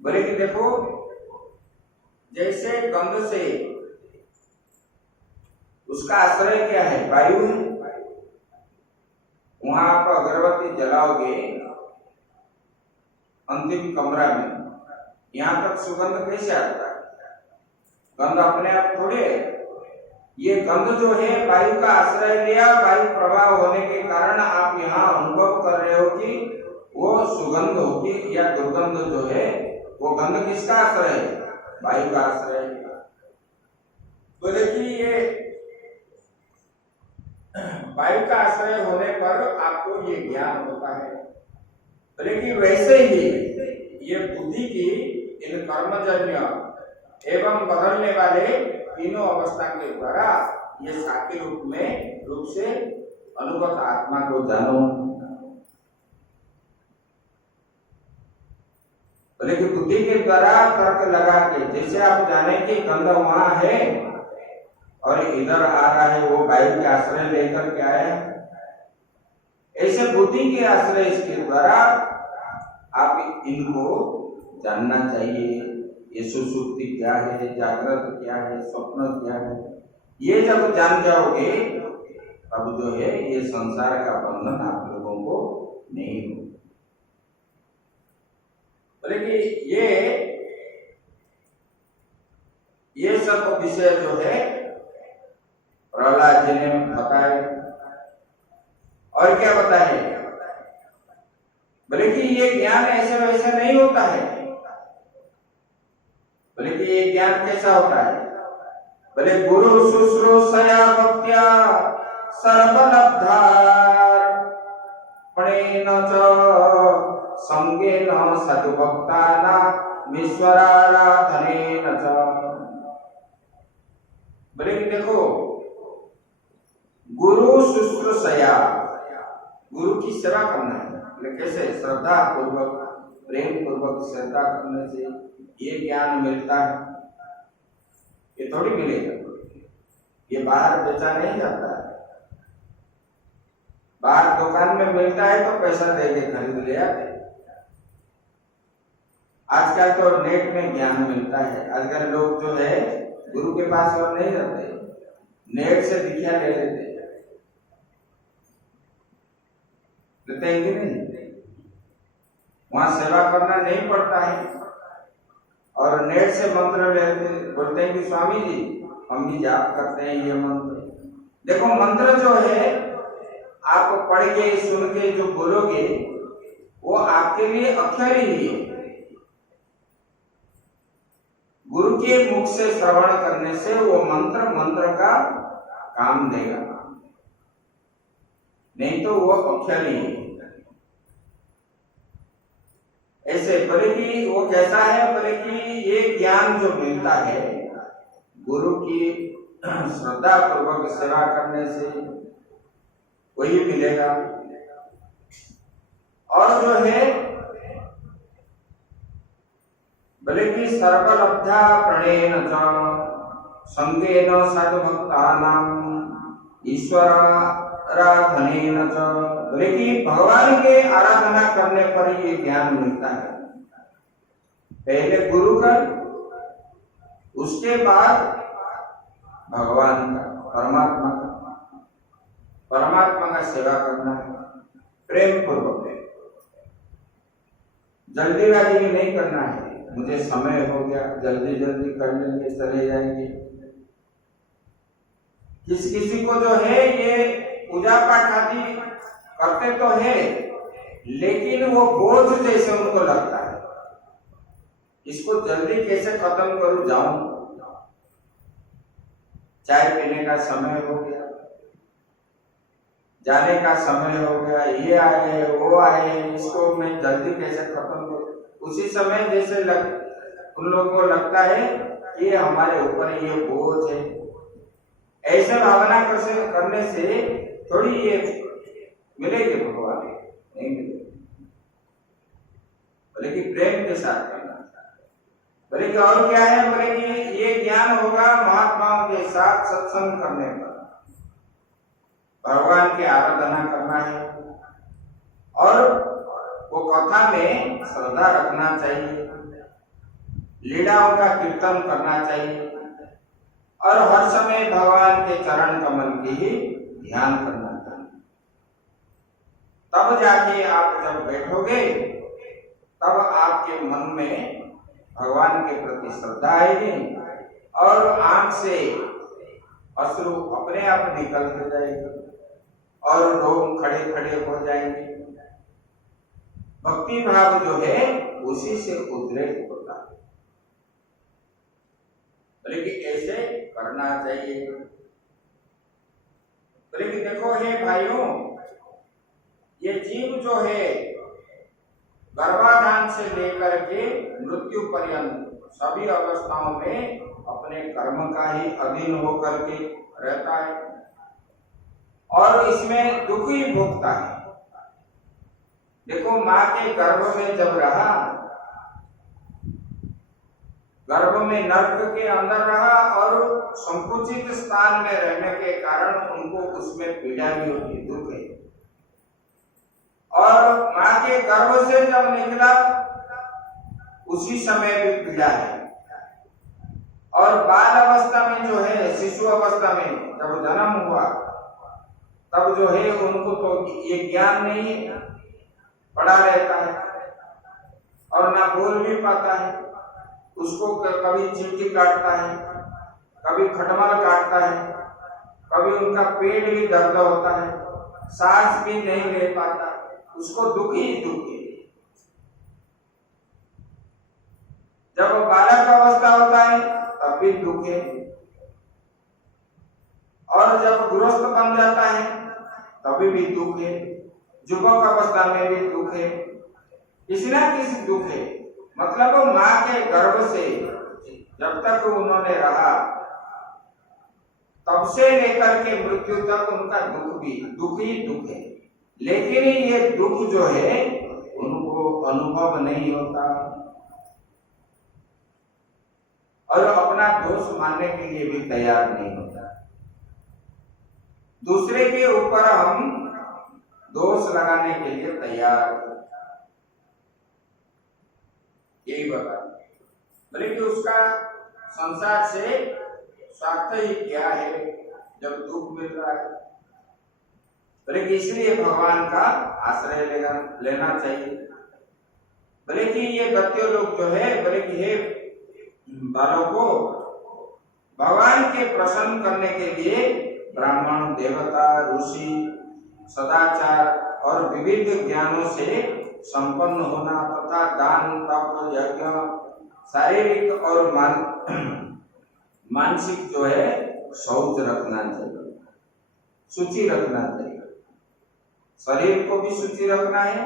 बोले कि देखो, जैसे गंध से उसका आश्रय क्या है? वायु है। वहां आप अगरबत्ती जलाओगे अंतिम कमरा में, यहां तक सुगंध कैसे आता है? गंध अपने आप थोड़े, ये गंध जो है वायु का आश्रय लिया, वायु प्रवाह होने के कारण आप यहाँ अनुभव कर रहे हो कि वो सुगंध होगी या दुर्गंध जो है, वो गंध किसका आश्रय है? वायु का आश्रय है। बोले कि ये वायु का आश्रय होने पर आपको ये ज्ञान होता है। बोले कि वैसे ही ये बुद्धि की इन कर्मजन्य एवं बदलने वाले तीनों अवस्था के द्वारा ये साक्षी रूप से अनुभव आत्मा को जानो। बोले कि बुद्धि के द्वारा तर्क लगा के, जैसे आप जाने कि गंध वहां है और इधर आ रहा है, वो वायु के आश्रय लेकर के आया, ऐसे बुद्धि के आश्रय इसके द्वारा आप इनको जानना चाहिए। ये सुषुप्ति क्या है, जागृत क्या है, स्वप्न क्या है, ये जब जान जाओगे तब जो है ये संसार का बंधन आप लोगों को नहीं हो। बोले कि ये सब विषय जो है प्रहलाद जी ने बताए। और क्या बताए? बोले कि ये ज्ञान ऐसे वैसे नहीं होता है। बोले कि ये ज्ञान कैसा होता है? बोले गुरु शुश्रूषया भक्त्या सर्वलब्धार पणेन च संगेन सद्भक्तानां ईश्वराराधनेन च। बोले कि देखो, गुरु शुश्रूषया, गुरु की सेवा करना है। कैसे? श्रद्धा पूर्वक, प्रेम पूर्वक श्रद्धा करने से ये ज्ञान मिलता है। ये थोड़ी मिलेगा, ये बाहर बेचा नहीं जाता है। बाहर दुकान में मिलता है तो पैसा दे के खरीद ले आते। आजकल तो नेट में ज्ञान मिलता है। आजकल लोग जो है गुरु के पास और नहीं जाते, नेट से दिखिया ले लेते हैं कि नहीं? वहां सेवा करना नहीं पड़ता है और नेट से मंत्र लेते बोलते हैं कि स्वामी जी हम भी जाप करते हैं ये मंत्र। देखो मंत्र जो है आप पढ़ के सुन के जो बोलोगे वो आपके लिए अक्षर ही है। गुरु के मुख से श्रवण करने से वो मंत्र का काम देगा, नहीं तो वो अक्षर ही है। ऐसे बोले कि वो कैसा है, बोले कि ये ज्ञान जो मिलता है गुरु की श्रद्धा पूर्वक सेवा करने से वही मिलेगा। और जो है बोले कि सर्वलब्धा प्रणेन च संगेन सद्भक्तानां ईश्वराराधनेन च, बोले कि भगवान के आराधना करने पर ये ज्ञान मिलता है। पहले गुरु का, उसके बाद भगवान का, परमात्मा का सेवा करना है प्रेम पूर्वक है। जल्दीबाजी में नहीं करना है, मुझे समय हो गया जल्दी जल्दी कर लेंगे चले जाएंगे। किसी को जो है ये पूजा पाठ आदि करते तो है लेकिन वो बोझ जैसे उनको लगता है, इसको जल्दी कैसे खत्म करूं, जाऊं, चाय पीने का समय हो गया, जाने का समय हो गया, ये आए वो आए, इसको मैं जल्दी कैसे खत्म करूं। उसी समय जैसे उन लोगों को लगता है कि ये हमारे ऊपर ये बोझ है। ऐसे भावना करने से थोड़ी ये मिलेगी भगवान, नहीं मिलेगी। बोले कि प्रेम के साथ करना। बोले कि और क्या है, बोले कि ये ज्ञान होगा महात्माओं के साथ सत्संग करने पर, भगवान की आराधना करना है और वो कथा में श्रद्धा रखना चाहिए, लीलाओं का कीर्तन करना चाहिए और हर समय भगवान के चरण कमल की ही ध्यान करना चाहिए। तब जाके आप जब बैठोगे तब आपके मन में भगवान के प्रति श्रद्धा आएगी और आंख से अश्रु अपने आप निकल के जाएंगे और लोग खड़े खड़े हो जाएंगे। भक्ति भाव जो है उसी से उद्रेक होता है। बोले कि ऐसे करना चाहिए। बोले कि देखो हे भाइयों, ये जीव जो है गर्भाधान से लेकर के मृत्यु पर्यंत सभी अवस्थाओं में अपने कर्म का ही अधीन होकर के रहता है और इसमें दुख ही भोगता है। देखो माँ के गर्भ में जब रहा, गर्भ में नर्क के अंदर रहा और संकुचित स्थान में रहने के कारण उनको उसमें पीड़ा भी होती, दुख है। और माँ के गर्भ से जब निकला उसी समय भी पीड़ा है। और बाल अवस्था में जो है, शिशु अवस्था में जब जन्म हुआ तब जो है उनको तो ये ज्ञान नहीं है, पड़ा रहता है और ना बोल भी पाता है। उसको कभी चींटी काटता है, कभी खटमल काटता है, कभी उनका पेट भी दर्द होता है, सांस भी नहीं ले पाता, उसको दुख ही दुख है। जब बालक अवस्था होता है तब भी दुख है और जब गृहस्थ बन जाता है तभी भी दुख है, युवक अवस्था में भी दुख है, किसी ना किसी दुख है। मतलब माँ के गर्भ से जब तक उन्होंने रहा तब से लेकर के मृत्यु तक उनका दुख ही दुख है। लेकिन ये दुख जो है उनको अनुभव नहीं होता और अपना दोष मानने के लिए भी तैयार नहीं होता। दूसरे के ऊपर हम दोष लगाने के लिए तैयार, यही बता। बोले कि उसका संसार से स्वार्थ ही क्या है, जब दुख मिल रहा है। बोले कि इसलिए भगवान का आश्रय लेना चाहिए। बोले कि ये बच्चे लोग जो है, बोले कि हे बालकों, भगवान के प्रसन्न करने के लिए ब्राह्मण, देवता, ऋषि, सदाचार और विविध ज्ञानों से संपन्न होना तथा दान, तप, यज्ञ, शारीरिक और मानसिक जो है शौच रखना चाहिए, शुचि रखना चाहिए। शरीर को भी शुचि रखना है,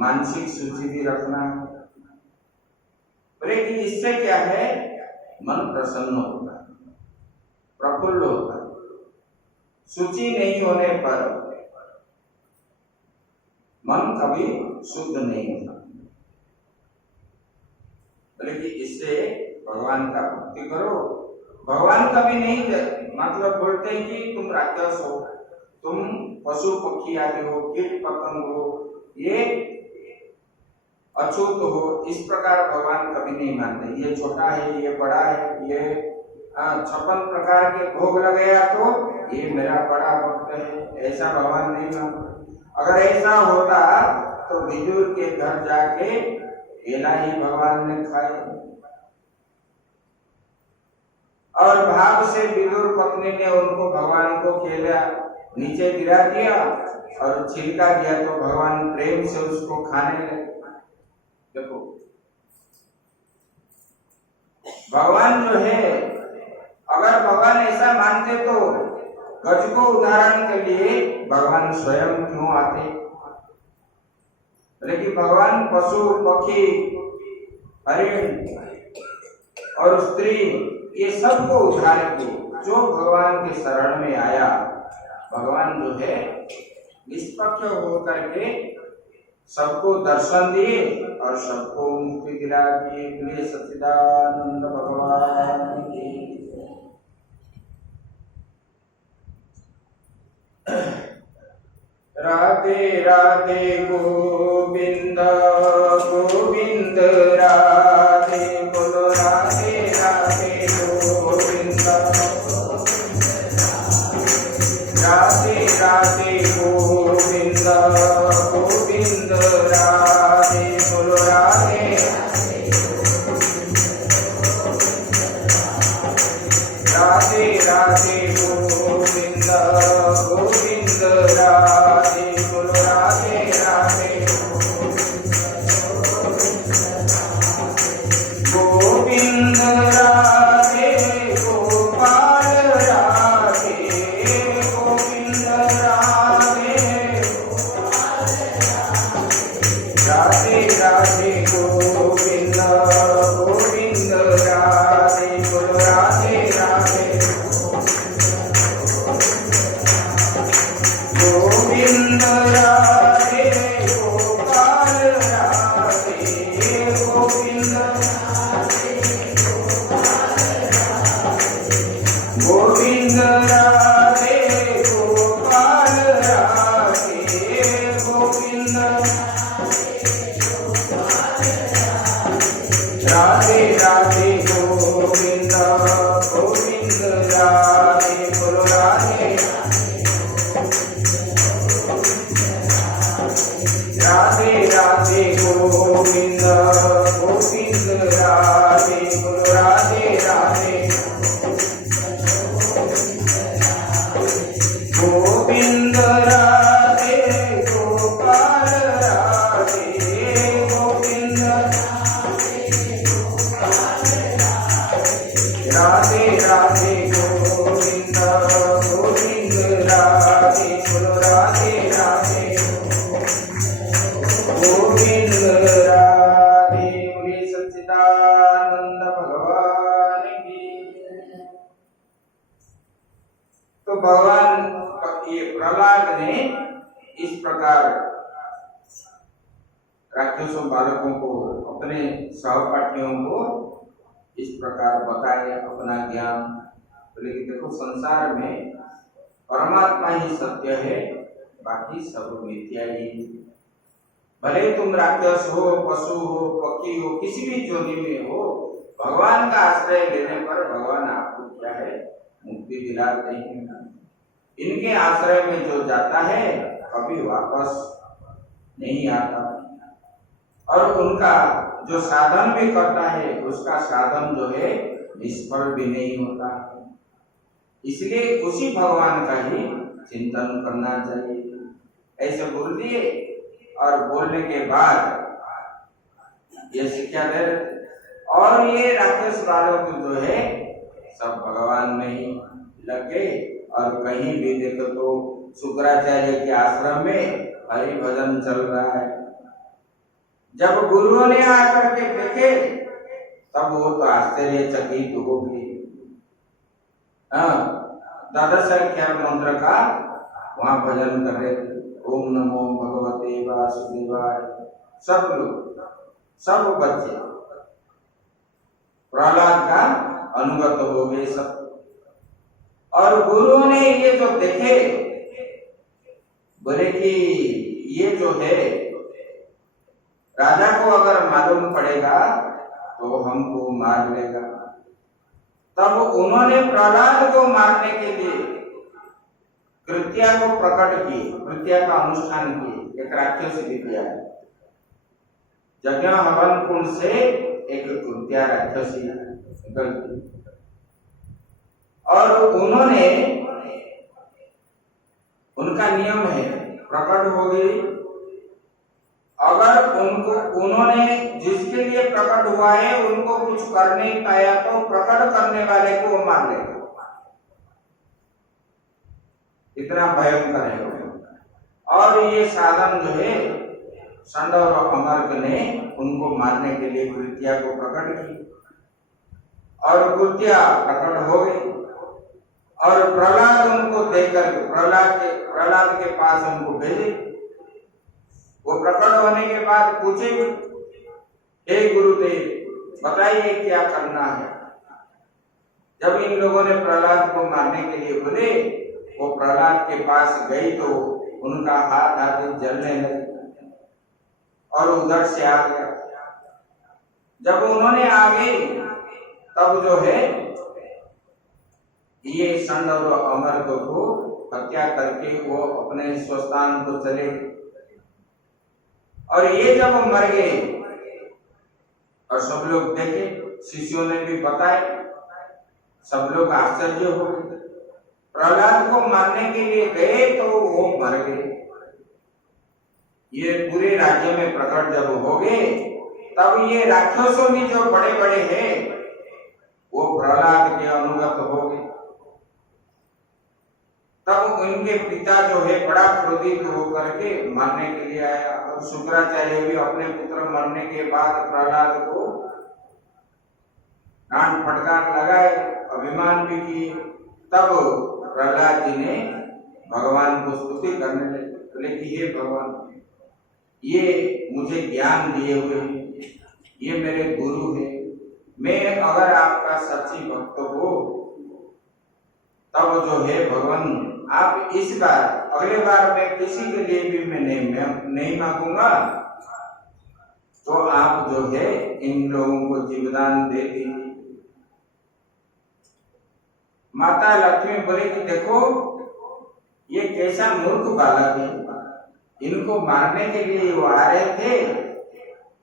मानसिक शुचि भी रखना है। बोले कि इससे क्या है, मन प्रसन्न होता है, प्रफुल्ल होता है। शुचि नहीं होने पर मन कभी शुद्ध नहीं होता। बोले कि इससे भगवान का भक्ति करो। भगवान कभी नहीं मतलब बोलते हैं कि तुम राक्षस हो, तुम पशु पक्षी आदि हो, कीट पतंग हो, ये अछूत हो, इस प्रकार भगवान कभी नहीं मानते। ये छोटा है, ये बड़ा है, ये 56 प्रकार के भोग लगेगा तो ये मेरा बड़ा भक्त है, ऐसा भगवान नहीं मानते। अगर ऐसा होता तो विदुर के घर जाके केला ही भगवान ने खाए। और भाव से विदुर पत्नी ने उनको भगवान को केला नीचे गिरा दिया और छिलका दिया तो भगवान प्रेम से उसको खाने लगे। देखो भगवान जो है, अगर भगवान ऐसा मानते तो गज को उदाहरण के लिए भगवान स्वयं क्यों आते? लेकिन भगवान पशु पक्षी, हरिण और स्त्री, ये सबको उद्धार किए। जो भगवान के शरण में आया, भगवान जो है निष्पक्ष होकर के सबको दर्शन दिए और सबको मुक्ति दिला दिए। सच्चिदानंद भगवान की। राधे राधे गोविंद गोविंद राधे, बोलो राधे राधे गोविंद, राधे राधे गोविंद गोविंद राधे, बोलो राधे राधे राधे गोविंद गोविंद राधे, बोलो राधे राधे गोविंद राधे गोपाल राधे, गोविंद राधे राधे राधे गोविंद गोविंद राधे, बोलो राधे राधे गोविंद राधे गोपाल राधे, गोविंद गोविंद राधे गोपाल राधे, गोविंद राधे राधे गोविंद गोविंद राधे, बोलो राधे राधे राधे गोविंद गोविंद राधे, बोलो राधे राधे गोविंद राधे गोपाल राधे, गोविंद राधे राधे गोविंद गोविंद राधे, बोलो राधे राधे गोविंद राधे। बोले सच्चिदानंद भगवान की। तो भगवान ये प्रहलाद ने इस प्रकार राक्षसों बालकों को, अपने सहपाठियों को इस प्रकार बताए अपना ज्ञान। बोले कि देखो संसार में परमात्मा ही सत्य है, बाकी सब मिथ्या ही। भले तुम राक्षस हो, पशु हो, पक्षी हो, किसी भी योनि में हो, भगवान का आश्रय लेने पर भगवान आपको क्या है, मुक्ति दिलाते हैं। इनके आश्रय में जो जाता है कभी वापस नहीं आता, और उनका जो साधन भी करता है उसका साधन जो है निष्फल भी नहीं होता। इसलिए उसी भगवान का ही चिंतन करना चाहिए। ऐसे बोल दिए और बोलने के बाद ये शिक्षा दे, और ये राक्षस वालों को जो है सब भगवान में ही लगे, और कहीं भी देखो तो शुक्राचार्य के आश्रम में हरि भजन चल रहा है। जब गुरुओं ने आकर के देखे तब वो तो आश्चर्यचकित हो गए। द्वादश अक्षर मंत्र का वहां भजन कर रहे थे, ओम नमो भगवते वासुदेवाय। सब लोग, सब बच्चे प्रहलाद का अनुगत हो गए सब। और गुरुओं ने ये जो देखे बोले कि ये जो है राजा को अगर मालूम पड़ेगा तो हमको मार लेगा। तब उन्होंने प्रहलाद को मारने के लिए कृत्या को प्रकट किए, कृत्या का अनुष्ठान किए। एक राक्षस विद्या है, यज्ञ हवन कुंड से एक कृत्या राक्षसी निकलती, और उन्होंने, उनका नियम है प्रकट हो गई, अगर उनको, उन्होंने जिसके लिए प्रकट हुआ है उनको कुछ कर नहीं पाया तो प्रकट करने वाले को वो मार लेगा। इतना भयंकर है। और ये साधन जो है षंड और अमर्क ने उनको मारने के लिए कृत्या को प्रकट की, और कृत्या प्रकट हो गई, और प्रहलाद उनको देकर प्रहलाद के पास उनको भेजे। वो प्रकट होने के बाद पूछे, हे गुरुदेव बताइए क्या करना है। जब इन लोगों ने प्रहलाद को मारने के लिए बोले, वो प्रहलाद के पास गई तो उनका हाथ आगे जलने लगे और उधर से आ गया। जब उन्होंने आ गई तब जो है ये षंड और अमर्क को हत्या करके वो अपने स्वस्थान को चले। और ये जब मर गए और सब लोग देखे, शिष्यों ने भी बताए, सब लोग आश्चर्य हो गए। प्रहलाद को मारने के लिए गए तो वो मर गए। ये पूरे राज्य में प्रकट जब हो गए तब ये राक्षसों भी जो बड़े बड़े हैं वो प्रहलाद के अनुगत हो गए। तब उनके पिता जो है बड़ा क्रोधित होकर के मारने के लिए आया, और शुक्राचार्य भी अपने पुत्र मरने के बाद प्रहलाद को डांट फटकार लगाए, अभिमान भी किए। तब प्रहलाद जी ने भगवान को स्तुति करने लगे, बोले कि हे भगवान, ये मुझे ज्ञान दिए हुए हैं, ये मेरे गुरु है, मैं अगर आपका सच्ची भक्त हो तब जो है भगवान आप इस बार, अगले बार मैं किसी के लिए भी मैं नहीं मांगूंगा, तो आप जो है इन लोगों को जीवदान दे दीजिए। माता लक्ष्मी बोले कि देखो ये कैसा मूर्ख बालक है, इनको मारने के लिए वो आ रहे थे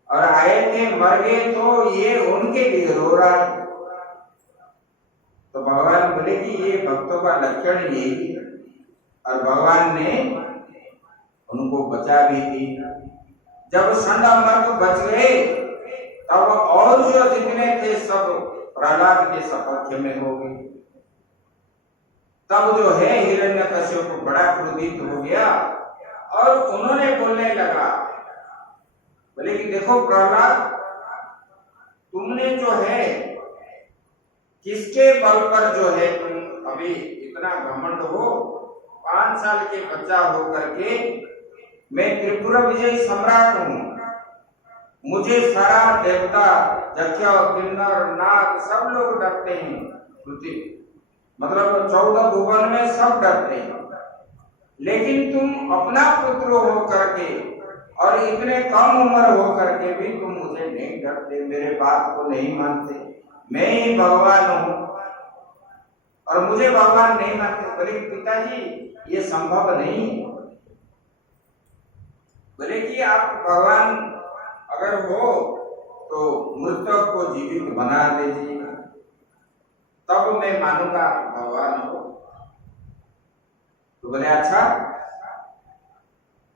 और आए थे, मर गए तो ये उनके लिए रो रहा है। तो भगवान बोले कि ये भक्तों का लक्षण यही है, और भगवान ने उनको बचा भी दी। जब षंड अमर्क बच गए तब और जो जितने थे सब प्रहलाद के सपक्ष में हो गए। तब जो है हिरण्यकश्यप को बड़ा क्रोधित हो गया और उन्होंने बोलने लगा, बोले कि देखो प्रहलाद, तुमने जो है किसके बल पर जो है तुम अभी इतना घमंड हो, 5 साल के बच्चा होकर के मैं त्रिपुरा विजय सम्राट हूँ, मुझे सारा देवता, यक्ष, किन्नर, नाग सब लोग डरते हैं, मतलब 14 भुवन में सब डरते हैं, लेकिन तुम अपना पुत्र हो करके और इतने कम उम्र हो करके भी तुम मुझे नहीं डरते, मेरे बात को नहीं मानते, मैं ही भगवान हूँ और मुझे भगवान नहीं मानते। बोले पिताजी ये संभव नहीं है। बोले कि आप भगवान अगर हो तो मृतक को जीवित बना दीजिएगा, तब मैं मानूंगा भगवान हो। तो बोले अच्छा,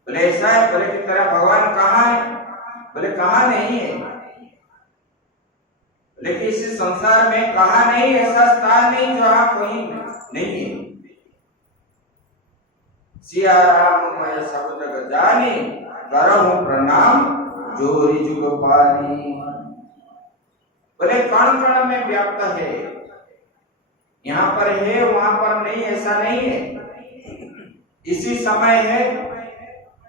बोले ऐसा है? बोले कि तेरा भगवान कहाँ है? बोले कहाँ नहीं है। बोले कि इस संसार में कहाँ नहीं, ऐसा स्थान नहीं जहाँ कोई नहीं है। सिया राम मैं सब जग जानी, करहूं प्रणाम जोरी जुग पानी। बोले कण कण में व्याप्त है, यहाँ पर है वहां पर नहीं, ऐसा नहीं है। इसी समय है,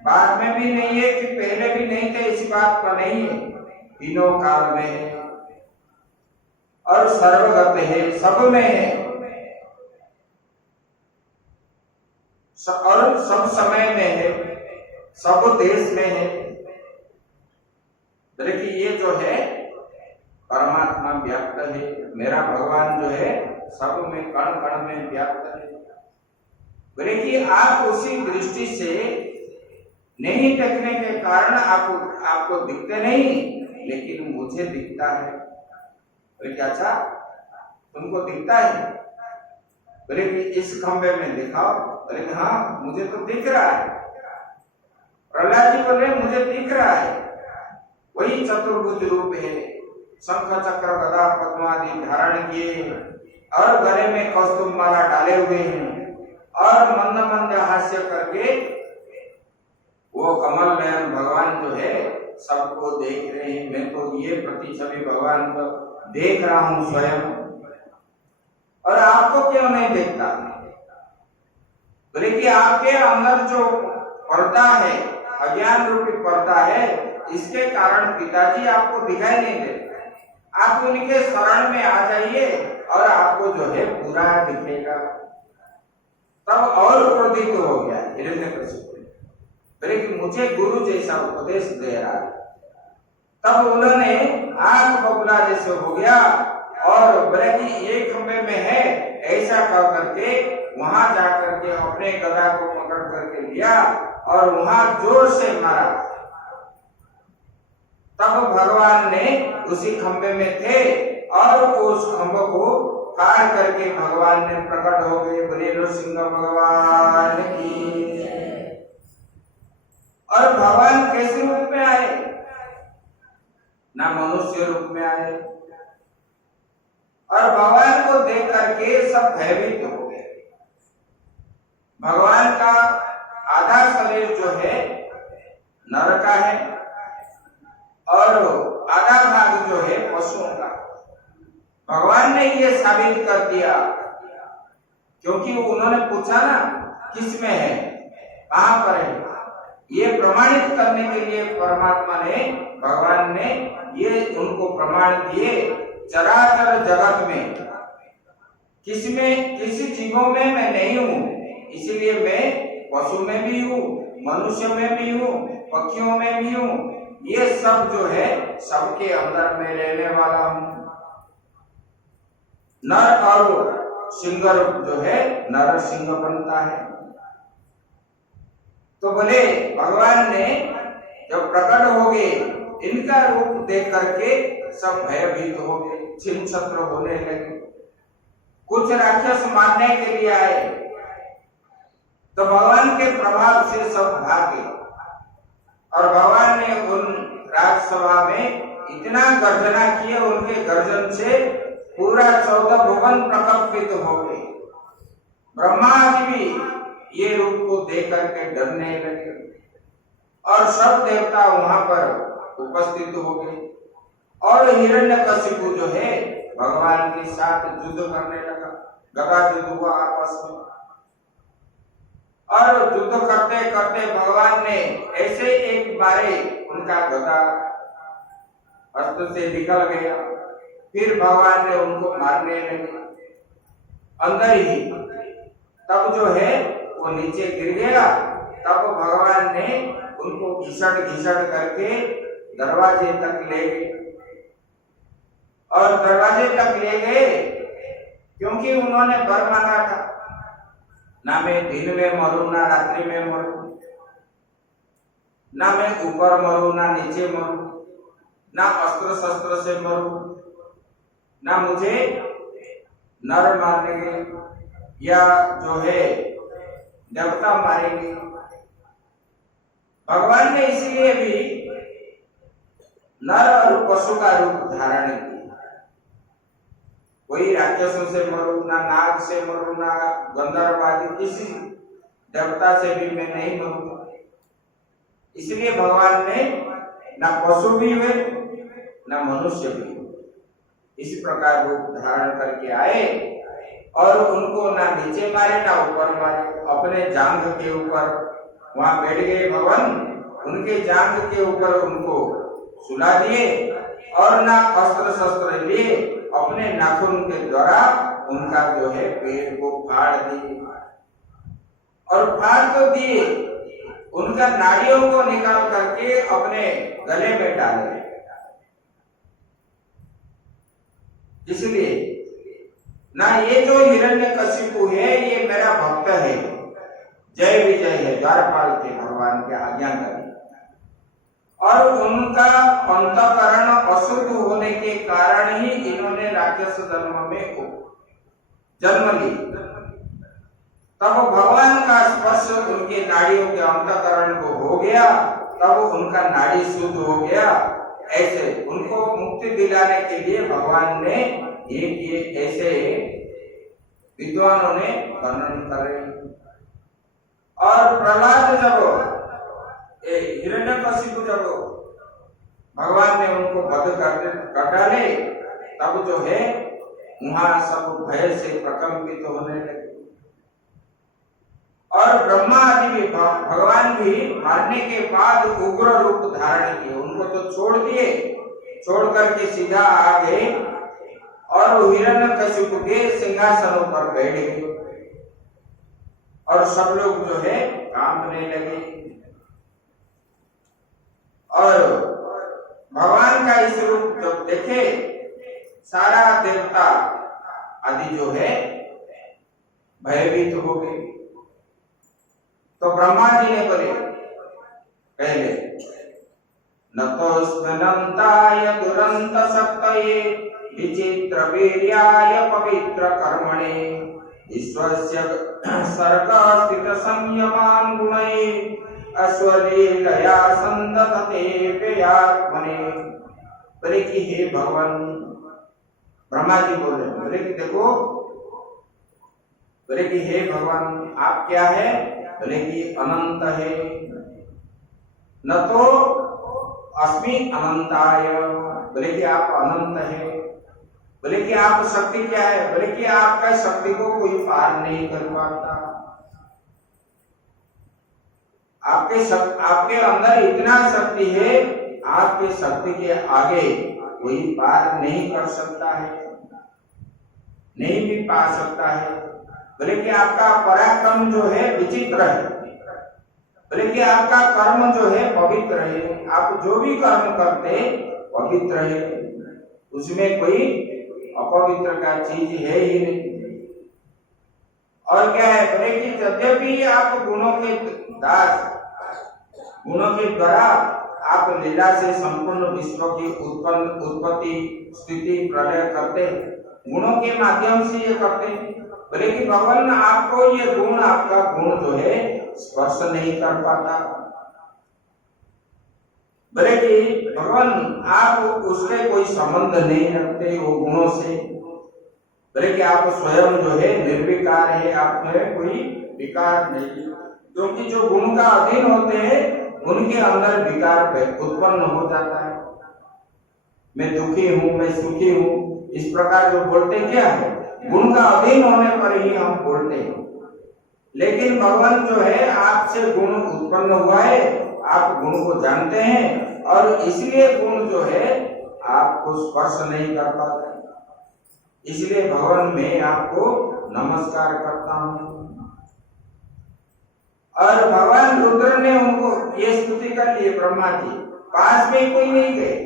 बाद में भी नहीं है कि पहले भी नहीं थे, इसी बात पर नहीं है। तीनों काल में है और सर्वगत है, सब में है और सब समय में है, सब देश में है। देखिए ये जो है परमात्मा व्याप्त है, मेरा भगवान जो है सब में कण कण में व्याप्त है। बोले कि आप उसी दृष्टि से नहीं देखने के कारण आपको दिखते नहीं, लेकिन मुझे दिखता है। बोले क्या अच्छा तुमको दिखता है? बोले कि इस खंबे में दिखाओ। बोले कि हाँ मुझे तो दिख रहा है। प्रहलाद जी बोले मुझे दिख रहा है, वही चतुर्भुज रूप है, शंख चक्र गदा पद्म आदि धारण किए और गले में कौस्तुभ माला डाले हुए हैं और मंद मंद हास्य करके वो कमल नयन भगवान जो है सबको देख रहे हैं। मैं तो ये प्रतिछवि भगवान को देख रहा हूं स्वयं, और आपको क्यों नहीं देखता? बोले कि आपके अंदर जो पर्दा है, अज्ञान रूपी पर्दा है, इसके कारण पिताजी आपको दिखाई नहीं देते। आप उनके शरण में आ जाइए और आपको जो है पूरा दिखेगा। तब और क्रोधित हो गया हिरण्यकशिपु। बोले कि मुझे गुरु जैसा उपदेश दे रहा है। तब उन्होंने आंख बबूला जैसे हो गया और बोले कि ये खंबे में है, ऐसा कह करके वहां जाकर के अपने गदा को पकड़ करके लिया और वहां जोर से मारा। तब भगवान ने उसी खंबे में थे और उस खंबे को पार करके भगवान ने प्रकट हो गए। बोले नृसिंह भगवान की। और भगवान कैसे रूप में आए? ना मनुष्य रूप में आए, और भगवान को देख करके सब भयभीत हो गए। भगवान का आधा शरीर जो है नर का है और आधा भाग जो है पशुओं का। भगवान ने ये साबित कर दिया, क्योंकि उन्होंने पूछा ना किस में है, कहां पर है। ये प्रमाणित करने के लिए परमात्मा ने, भगवान ने ये उनको प्रमाण दिए। चराचर जगत में किसी जीवों में मैं नहीं हूं, इसीलिए मैं पशु में भी हूं, मनुष्य में भी हूं, पक्षियों में भी हूं। ये सब जो है सबके अंदर में रहने वाला हूं। नर और सिंह जो है नर सिंह बनता है। तो बोले भगवान ने जब प्रकट हो गए, इनका रूप देख करके सब भयभीत हो गए, छिन्न छत्र होने लगे। कुछ राक्षस मारने के लिए आए तो भगवान के प्रभाव से सब भागे, और भगवान ने उन राजसभा में इतना गर्जना किया, उनके गर्जन से पूरा 14 भुवन प्रकंपित हो गए। ब्रह्मा जी भी ये रूप को देख करके डरने लगे और सब देवता वहां पर उपस्थित हो गए। और हिरण्यकशिपु जो है भगवान के साथ युद्ध करने लगा। गदा युद्ध हुआ आपस में, और युद्ध करते करते भगवान ने ऐसे एक बारे उनका गदा हस्त से निकल गया। फिर भगवान ने उनको मारने लगे अंदर ही। तब जो है वो नीचे गिर गया। तब भगवान ने उनको घिसट घिसट करके दरवाजे तक ले गए, और दरवाजे तक ले गए क्योंकि उन्होंने वर मांगा था, ना मैं दिन में मरूं ना रात्रि में मरूं, ना मैं ऊपर मरूं ना नीचे मरूं, ना अस्त्र शस्त्र से मरूं, ना मुझे नर मारेंगे या जो है देवता मारेंगे। भगवान ने इसलिए भी नर और पशु का रूप धारण किया। कोई राक्षसों से मरूं, ना नाग से मरूं, ना गंधर्व आदि किसी देवता से भी मैं नहीं मरूंगा। इसलिए भगवान ने ना पशु भी हुए ना मनुष्य भी हुए, इसी प्रकार रूप धारण करके आए और उनको ना नीचे मारे ना ऊपर मारे, अपने जांघ के ऊपर वहां बैठ गए भगवान, उनके जांघ के ऊपर उनको सुला दिए और ना अस्त्र शस्त्र लिए अपने नाखून के द्वारा उनका जो है पेट को फाड़ दिए और फाड़ तो दिए, उनका नाड़ियों को निकाल करके अपने गले में डाले। इसलिए ना ये जो हिरण्यकशिपु है ये मेरा भक्त है, जय विजय है, द्वारपाल के भगवान के आज्ञाकारी, और उनका अंतःकरण अशुद्ध होने के कारण ही इन्होंने राक्षस जन्म में जन्म ली। तब भगवान का स्पर्श उनके नाड़ियों के अंतःकरण को हो गया, तब उनका नाड़ी शुद्ध हो गया। ऐसे उनको मुक्ति दिलाने के लिए भगवान ने ये ऐसे विद्वानों ने वर्णन करे। और प्रहलाद जब हिरण्यकशिपु जब भगवान ने उनको वध कर डाले, तब जो है वहां सब भय से प्रकंपित होने लगे और ब्रह्मा आदि भी भगवान भी मारने के बाद उग्र रूप धारण किए। उनको तो छोड़ दिए, छोड़ करके सीधा आ गए और हिरण्यकशिपु के सिंहासनों पर बैठ गए और सब लोग जो है कांपने लगे। और भगवान का इस रूप जब देखे सारा देवता आदि जो है भयभीत हो गए। तो ब्रह्मा जी ने बोले पहले नतोस्मनंताय दुरंत शक्तये विचित्र वीर्याय पवित्र कर्मणे ईश्वरस्य सर्ग स्थित संयमान गुणये अश्वलीलया संदतते व्ययात्मने। बोले कि हे भगवान, ब्रह्मा जी बोल रहे, बोले कि देखो, बोले कि हे भगवान आप क्या है? बोले कि अनंत है। न तो अस्मि अनंताय, बोले कि आप अनंत है। बोले कि आप शक्ति क्या है? बोले कि आपका शक्ति को कोई पार नहीं कर पाता। आपके अंदर इतना शक्ति है, आपके शक्ति के आगे कोई पार नहीं कर सकता है, नहीं भी पा सकता है। बोले कि आपका पराक्रम जो है विचित्र है। बोले कि आपका कर्म जो है पवित्र है, आप जो भी कर्म करते पवित्र है, उसमें कोई अपवित्र का चीज है ही नहीं। और क्या है? बोले कि यद्यपि आप गुणों के दास, गुणों के द्वारा आप लीला से संपूर्ण विश्व की उत्पत्ति स्थिति प्रलय करते, गुणों के माध्यम से ये करते। बोले कि भगवान आपको ये गुण, आपका गुण जो है स्पर्श नहीं कर पाता। बोले कि भगवान आप उससे कोई संबंध नहीं रखते वो गुणों से। बोले कि आप स्वयं जो है निर्विकार है, आप में कोई विकार नहीं, क्योंकि जो गुण का अधीन होते हैं उनके अंदर विकार उत्पन्न हो जाता है। मैं दुखी हूँ, मैं सुखी हूँ, इस प्रकार जो बोलते क्या है, गुण का अधीन होने पर ही हम बोलते हैं। लेकिन भगवान जो है आपसे गुण उत्पन्न हुआ है, आप गुण को जानते हैं और इसलिए गुण जो है आपको स्पर्श नहीं कर पाता। इसलिए भगवान मैं आपको नमस्कार करता हूँ। और भगवान रुद्र ने उनको ये स्तुति कर ली, ब्रह्मा जी पास में कोई नहीं गए।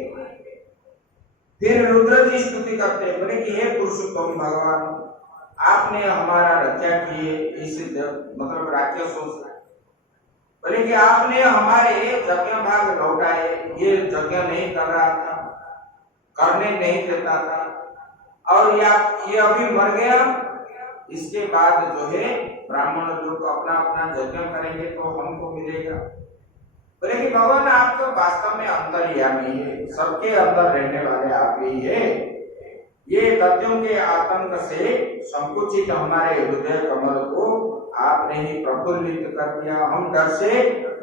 फिर रुद्र जी स्तुति करते, बोले कि हे पुरुषोत्तम भगवान, आपने हमारा रक्षा किए, इस मतलब राक्षसों से, बोले कि आपने हमारे यज्ञ भाग लौटाए, ये यज्ञ नहीं कर रहा था, करने नहीं देता था, और ये अभी मर गया, इसके बाद जो है ब्राह्मण लोग अपना अपना यज्ञ करेंगे तो हमको मिलेगा। बोले कि भगवान आप तो वास्तव में अंतर्यामी है, सबके अंदर रहने वाले आप ही है। ये दत्यों के आतंक से संकुचित हमारे हृदय कमल को आपने ही प्रफुल्लित कर दिया। हम डर से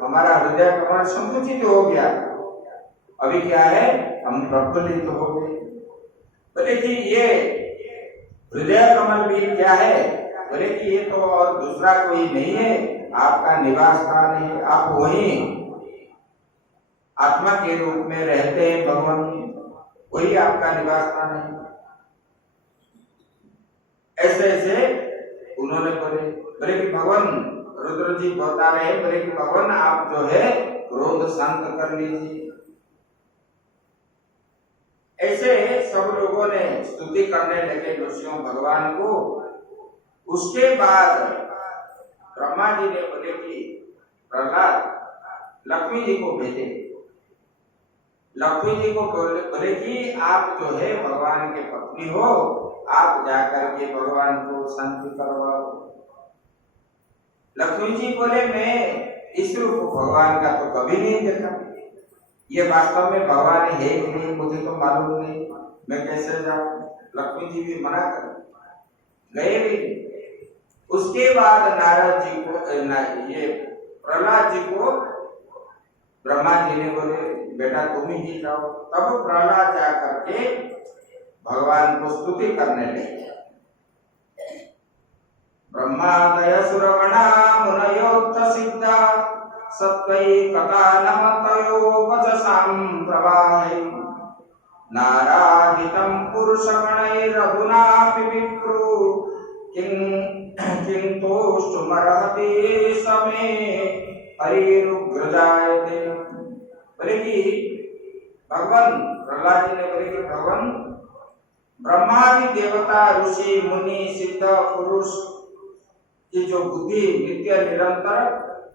हमारा हृदय कमल संकुचित हो गया, अभी क्या है हम प्रफुल्लित हो गए। बोले कि ये हृदय कमल भी क्या है, बोले कि ये तो और दूसरा कोई नहीं है, आपका निवास स्थान है, आप वही आत्मा के रूप में रहते हैं भगवान, वही आपका निवास स्थान है। ऐसे ऐसे उन्होंने बोले कि भगवान, रुद्र जी बता रहे, बोले कि भगवान आप जो है क्रोध शांत कर लीजिए। ऐसे सब लोगों ने स्तुति करने लगे ऋषियों भगवान को। उसके बाद ब्रह्मा जी ने बोले कि प्रहलाद लक्ष्मी जी को भेजे। लक्ष्मी जी को बोले कि आप जो है भगवान के पत्नी हो, आप जाकर के भगवान को शांति करवाओ। लक्ष्मी जी बोले मैं इस रूप भगवान का तो कभी नहीं देखा, ये वास्तव में भगवान है कि नहीं मुझे तो मालूम नहीं, मैं कैसे जाऊं। लक्ष्मी जी भी मना कर गए भी। उसके बाद नारद जी को ये प्रहलाद जी को ब्रह्मा जी ने बोले बेटा तुम ही जाओ। तब प्रहलाद जा करके भगवान को स्तुति करने लगे। ब्रह्मादय सुरगणा मुनयोक्त सिद्धा सत्वै कथानमतयो वचसां प्रवाहे नाराधितं पुरुषगणैरधुनापि विप्रो किन्तुष्टुमर्हति समे हरिरुग्रजायते। बोले कि भगवान, प्रहलाद जी ने बोले कि भगवान ब्रह्मादि देवता ऋषि मुनि सिद्ध पुरुष की जो बुद्धि नित्य निरंतर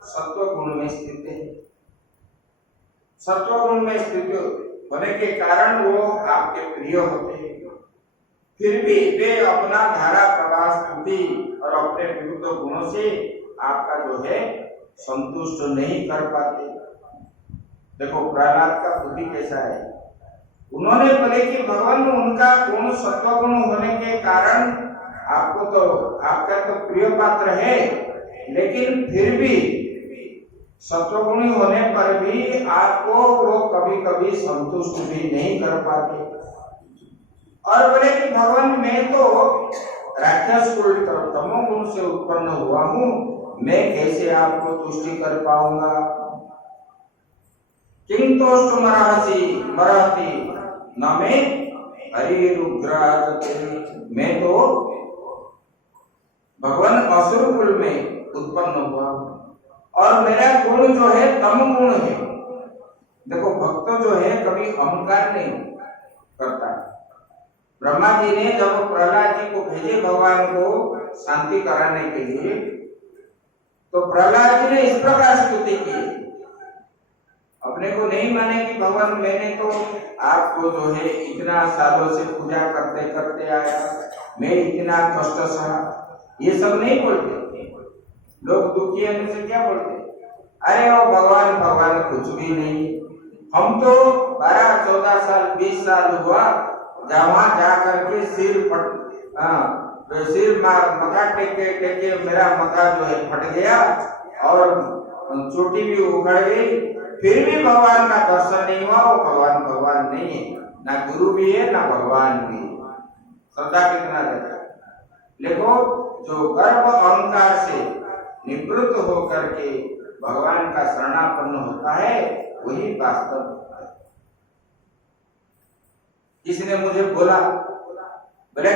सत्व गुण में स्थित है, सत्व गुण में स्थित होने के कारण वो आपके प्रिय होते हैं, फिर भी वे अपना धारा प्रवाह स्तुति और अपने विरुद्ध गुणों से आपका जो है संतुष्ट नहीं कर पाते। देखो प्रहलाद का बुद्धि कैसा है, उन्होंने बोले कि भगवान उनका गुण सत्व गुण होने के कारण आपको तो आपका तो प्रिय पात्र है, लेकिन फिर भी सत्वगुणी होने पर भी आपको वो कभी कभी संतुष्ट भी नहीं कर पाते। और बोले कि भगवान मैं तो राक्षस कुल तमोगुण से उत्पन्न हुआ हूँ, मैं कैसे आपको तुष्टि कर पाऊंगा। किंतु मरहति न मैं हरिरुग्राजते, मैं तो भगवान असुर कुल में उत्पन्न हुआ और मेरा गुण जो है तम गुण है। देखो भक्त जो है कभी अहंकार नहीं करता। ब्रह्मा जी ने जब प्रहलाद जी को भेजे भगवान को शांति कराने के लिए, तो प्रहलाद जी ने इस प्रकार स्तुति की, अपने को नहीं माने कि भगवान मैंने तो आपको जो है इतना सालों से पूजा करते करते आया, मैं इतना कष्ट सहा, ये सब नहीं बोलते। लोग दुखी होने से क्या बोलते, अरे वो भगवान भगवान कुछ भी नहीं, हम तो 12-14 साल 20 साल हुआ जहाँ जा करके सिर मथा टेके टेके मेरा मथा जो है फट गया और चोटी भी उखड़ गई, फिर भी भगवान का दर्शन नहीं हुआ। वो भगवान भगवान नहीं है, ना गुरु भी है ना भगवान भी है। श्रद्धा कितना रहता है। देखो जो गर्भ अहंकार से निवृत्त होकर के भगवान का शरणापन्न होता है वही वास्तव होता है। किसी ने मुझे बोला, बोले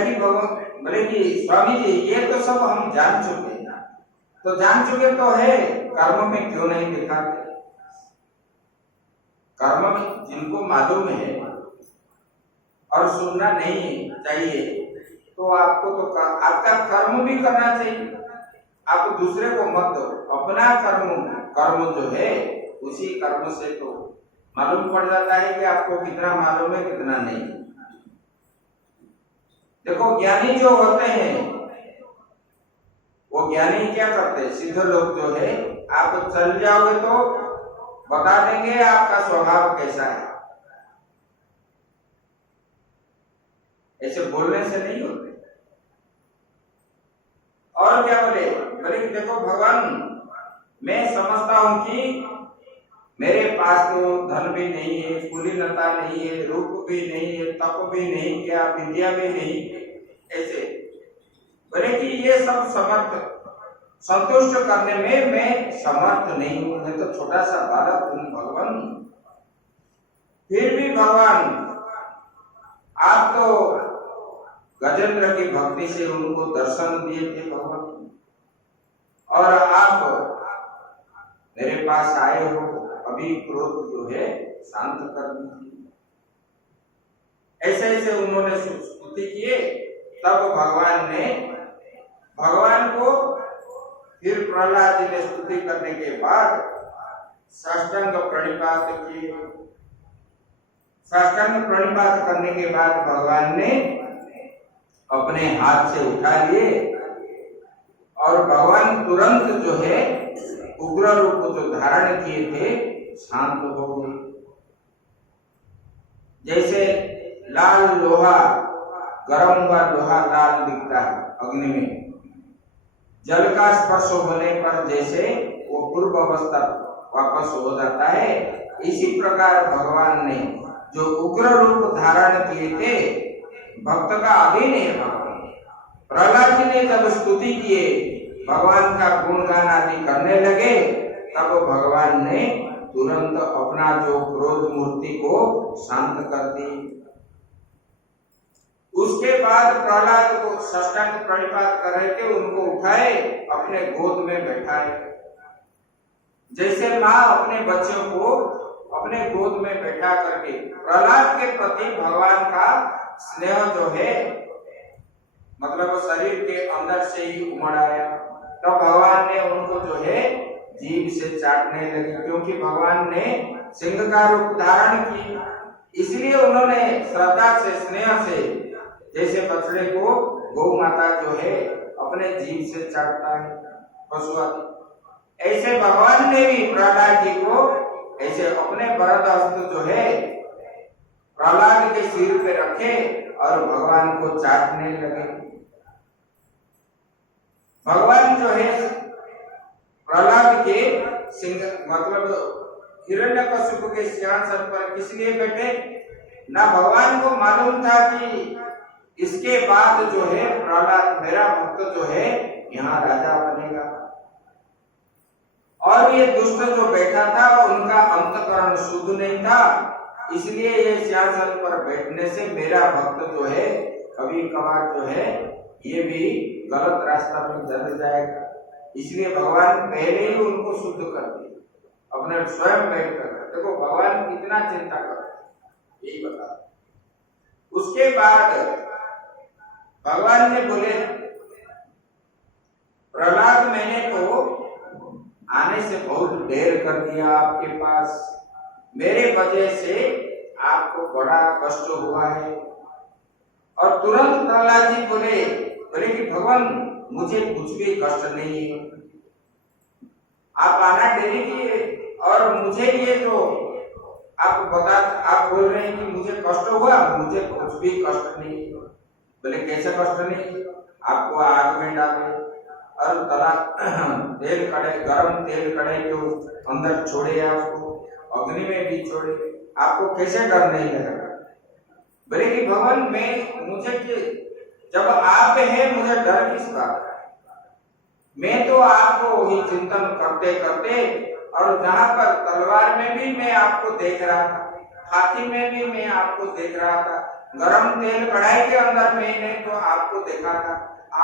कि स्वामी जी ये तो सब हम जान चुके हैं, तो जान चुके तो है, कर्म में क्यों नहीं दिखाते। कर्म में जिनको मालूम है और सुनना नहीं चाहिए तो आपको तो आपका कर्म भी करना चाहिए। आप दूसरे को मत दो, अपना कर्म जो है उसी कर्म से तो मालूम पड़ जाता है कि आपको कितना मालूम है कितना नहीं। देखो ज्ञानी जो होते हैं वो ज्ञानी क्या करते हैं, सिद्ध लोग जो है आप चल जाओगे तो बता देंगे आपका स्वभाव कैसा है। ऐसे बोलने से नहीं होते। और क्या बोले, बोले कि देखो भगवान, मैं समझता हूं कि मेरे पास तो धन भी नहीं है, कुलीनता नहीं है, रूप भी नहीं है, तप भी नहीं, क्या विद्या भी नहीं। ऐसे बोले कि ये सब समर्थ संतुष्ट करने में मैं समर्थ नहीं हूं, मैं तो छोटा सा बालक हूं भगवान। फिर भी भगवान आप तो गजेंद्र की भक्ति से उनको दर्शन दिए थे भगवान, और आप मेरे पास आए हो, अभी क्रोध जो है शांत कर दीजिए। ऐसे ऐसे उन्होंने स्तुति किए। तब भगवान को फिर प्रहलाद जी ने स्तुति करने के बाद साष्टांग प्रणिपात किए। साष्टांग प्रणिपात करने के बाद भगवान ने अपने हाथ से उठा लिए और भगवान तुरंत जो है उग्र रूप जो धारण किए थे शांत हो गए। जैसे लाल लोहा, गरम हुआ लोहा लाल दिखता है अग्नि में, जल का स्पर्श होने पर जैसे वो पूर्व अवस्था वापस हो जाता है, इसी प्रकार भगवान ने जो उग्र रूप धारण किए थे भक्त का अधीन है भगवान। प्रहलाद जी ने जब स्तुति किए, भगवान का गुणगान आदि करने लगे, तब भगवान ने तुरंत अपना जो क्रोध मूर्ति को शांत कर दी। उसके बाद प्रहलाद को साष्टांग प्रणिपात कर रहे थे, उनको उठाए, अपने गोद में बैठाए। जैसे माँ अपने बच्चों को अपने गोद में बैठा करके, प्रहलाद के प्रति भगवान का स्नेह जो है मतलब शरीर के अंदर से ही उमड़ आया। तो भगवान ने उनको जो है जीभ से चाटने लगे, क्योंकि भगवान ने सिंह का रूप धारण की, इसलिए उन्होंने श्रद्धा से स्नेह से, जैसे बछड़े को गौ माता जो है अपने जीभ से चाटता है पशु आदि, ऐसे भगवान ने भी प्रहलाद जी को ऐसे अपने वरद हस्त जो है प्रहलाद के सिर पे रखे और भगवान को चाटने लगे। भगवान जो है प्रहलाद के सिंह मतलब हिरण्यकशिपु के सिंहासन पर किस लिए बैठे, ना भगवान को मालूम था कि इसके बाद जो है प्रहलाद मेरा भक्त जो है यहाँ राजा बनेगा। और ये दुष्ट जो बैठा था उनका अंतकरण शुद्ध नहीं था, इसलिए ये सिंहासन पर बैठने से मेरा भक्त जो है कभी कभार जो है ये भी गलत रास्ता में चल जाएगा। इसलिए भगवान पहले ही उनको शुद्ध कर दिया, अपने स्वयं बैठ कर। देखो भगवान कितना चिंता करते, यही बता। उसके बाद भगवान ने बोले, प्रहलाद मैंने तो आने से बहुत देर कर दिया आपके पास, मेरे वजह से आपको बड़ा कष्ट हुआ है। और तुरंत प्रहलाद जी बोले कि भगवान मुझे कुछ भी कष्ट नहीं है, आप आना देरी किए और मुझे ये जो आप बोल रहे हैं कि मुझे कष्ट हुआ, मुझे कुछ भी कष्ट नहीं। बोले कैसे कष्ट नहीं, आपको आग में डाले और तला तेल कड़े, गरम तेल कड़े के अंदर छोड़े, आपको अग्नि में भी छोड़े, आपको कैसे डर नहीं लगा। बोले कि भगवान मुझे जब आप हैं मुझे डर किस बात का, मैं तो आपको ही चिंतन करते करते, और जहां पर तलवार में भी मैं आपको देख रहा था, हाथी में भी मैं आपको देख रहा था, गरम तेल कढ़ाई के अंदर मैंने तो आपको देखा था,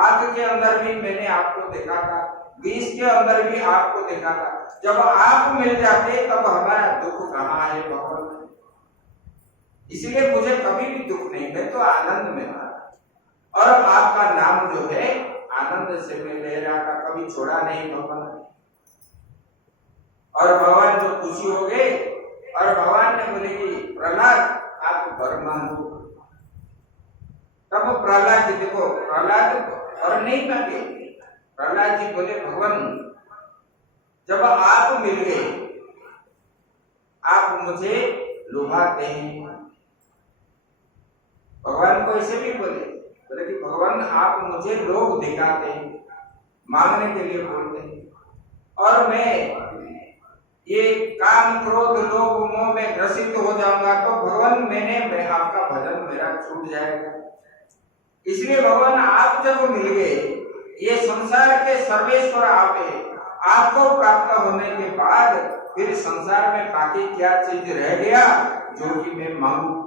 आग के अंदर भी मैंने आपको देखा था, विष के अंदर भी आपको देखा था। जब आप मिल जाते तब हमारा दुख कहाँ है भगवान। इसलिए मुझे कभी भी दुख नहीं, मैं तो आनंद में था। और आपका नाम जो है आनंद से मैं ले रहा था, कभी छोड़ा नहीं भगवान। और भगवान जो खुशी हो गए और भगवान ने बोले कि प्रहलाद आप वर मांगो। तब प्रहलाद जी, देखो प्रहलाद और नहीं मांगे, प्रहलाद जी बोले भगवान जब आप मिल गए, आप मुझे लुभाते हैं। भगवान को ऐसे भी बोले कि भगवान आप मुझे लोग दिखाते हैं, मांगने के लिए बोलते हैं, और मैं ये काम क्रोध लोभ मोह में ग्रसित हो जाऊंगा तो भगवान मैं आपका भजन मेरा छूट जाएगा। इसलिए भगवान आप जब मिल गए, ये संसार के सर्वेश्वर आप है, आपको प्राप्त होने के बाद फिर संसार में बाकी क्या चीज रह गया जो कि मैं मांगू।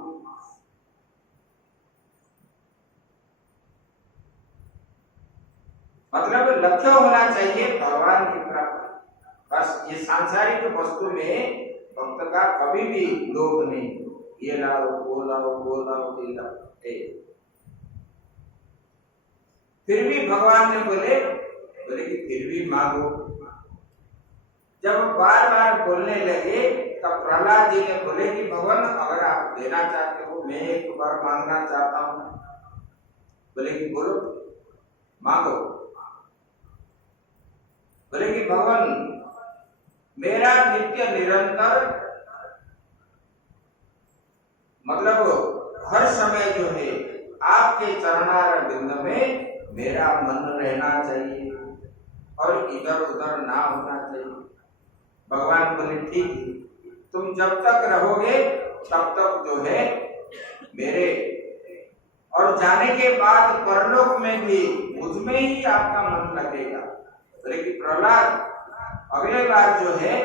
मतलब लक्ष्य होना चाहिए भगवान की प्राप्ति। बस ये सांसारिक वस्तु में भक्त का कभी भी लोभ नहीं, ये लाओ वो लाओ वो लाओ ये लाओ। फिर भी भगवान ने बोले कि फिर भी मांगो। जब बार बार बोलने लगे तब प्रहलाद जी ने बोले कि भगवान अगर आप देना चाहते हो, मैं एक बार मांगना चाहता हूं। बोले कि बोलो मांगो। बोले कि भगवान मेरा नित्य निरंतर मतलब हर समय जो है आपके चरणार बिंद में मेरा मन रहना चाहिए और इधर उधर ना होना चाहिए। भगवान बोले ठीक है, तुम जब तक रहोगे तब तक जो है मेरे, और जाने के बाद परलोक में भी मुझमें ही आपका मन लगेगा। बोले कि प्रहलाद अगले बार जो है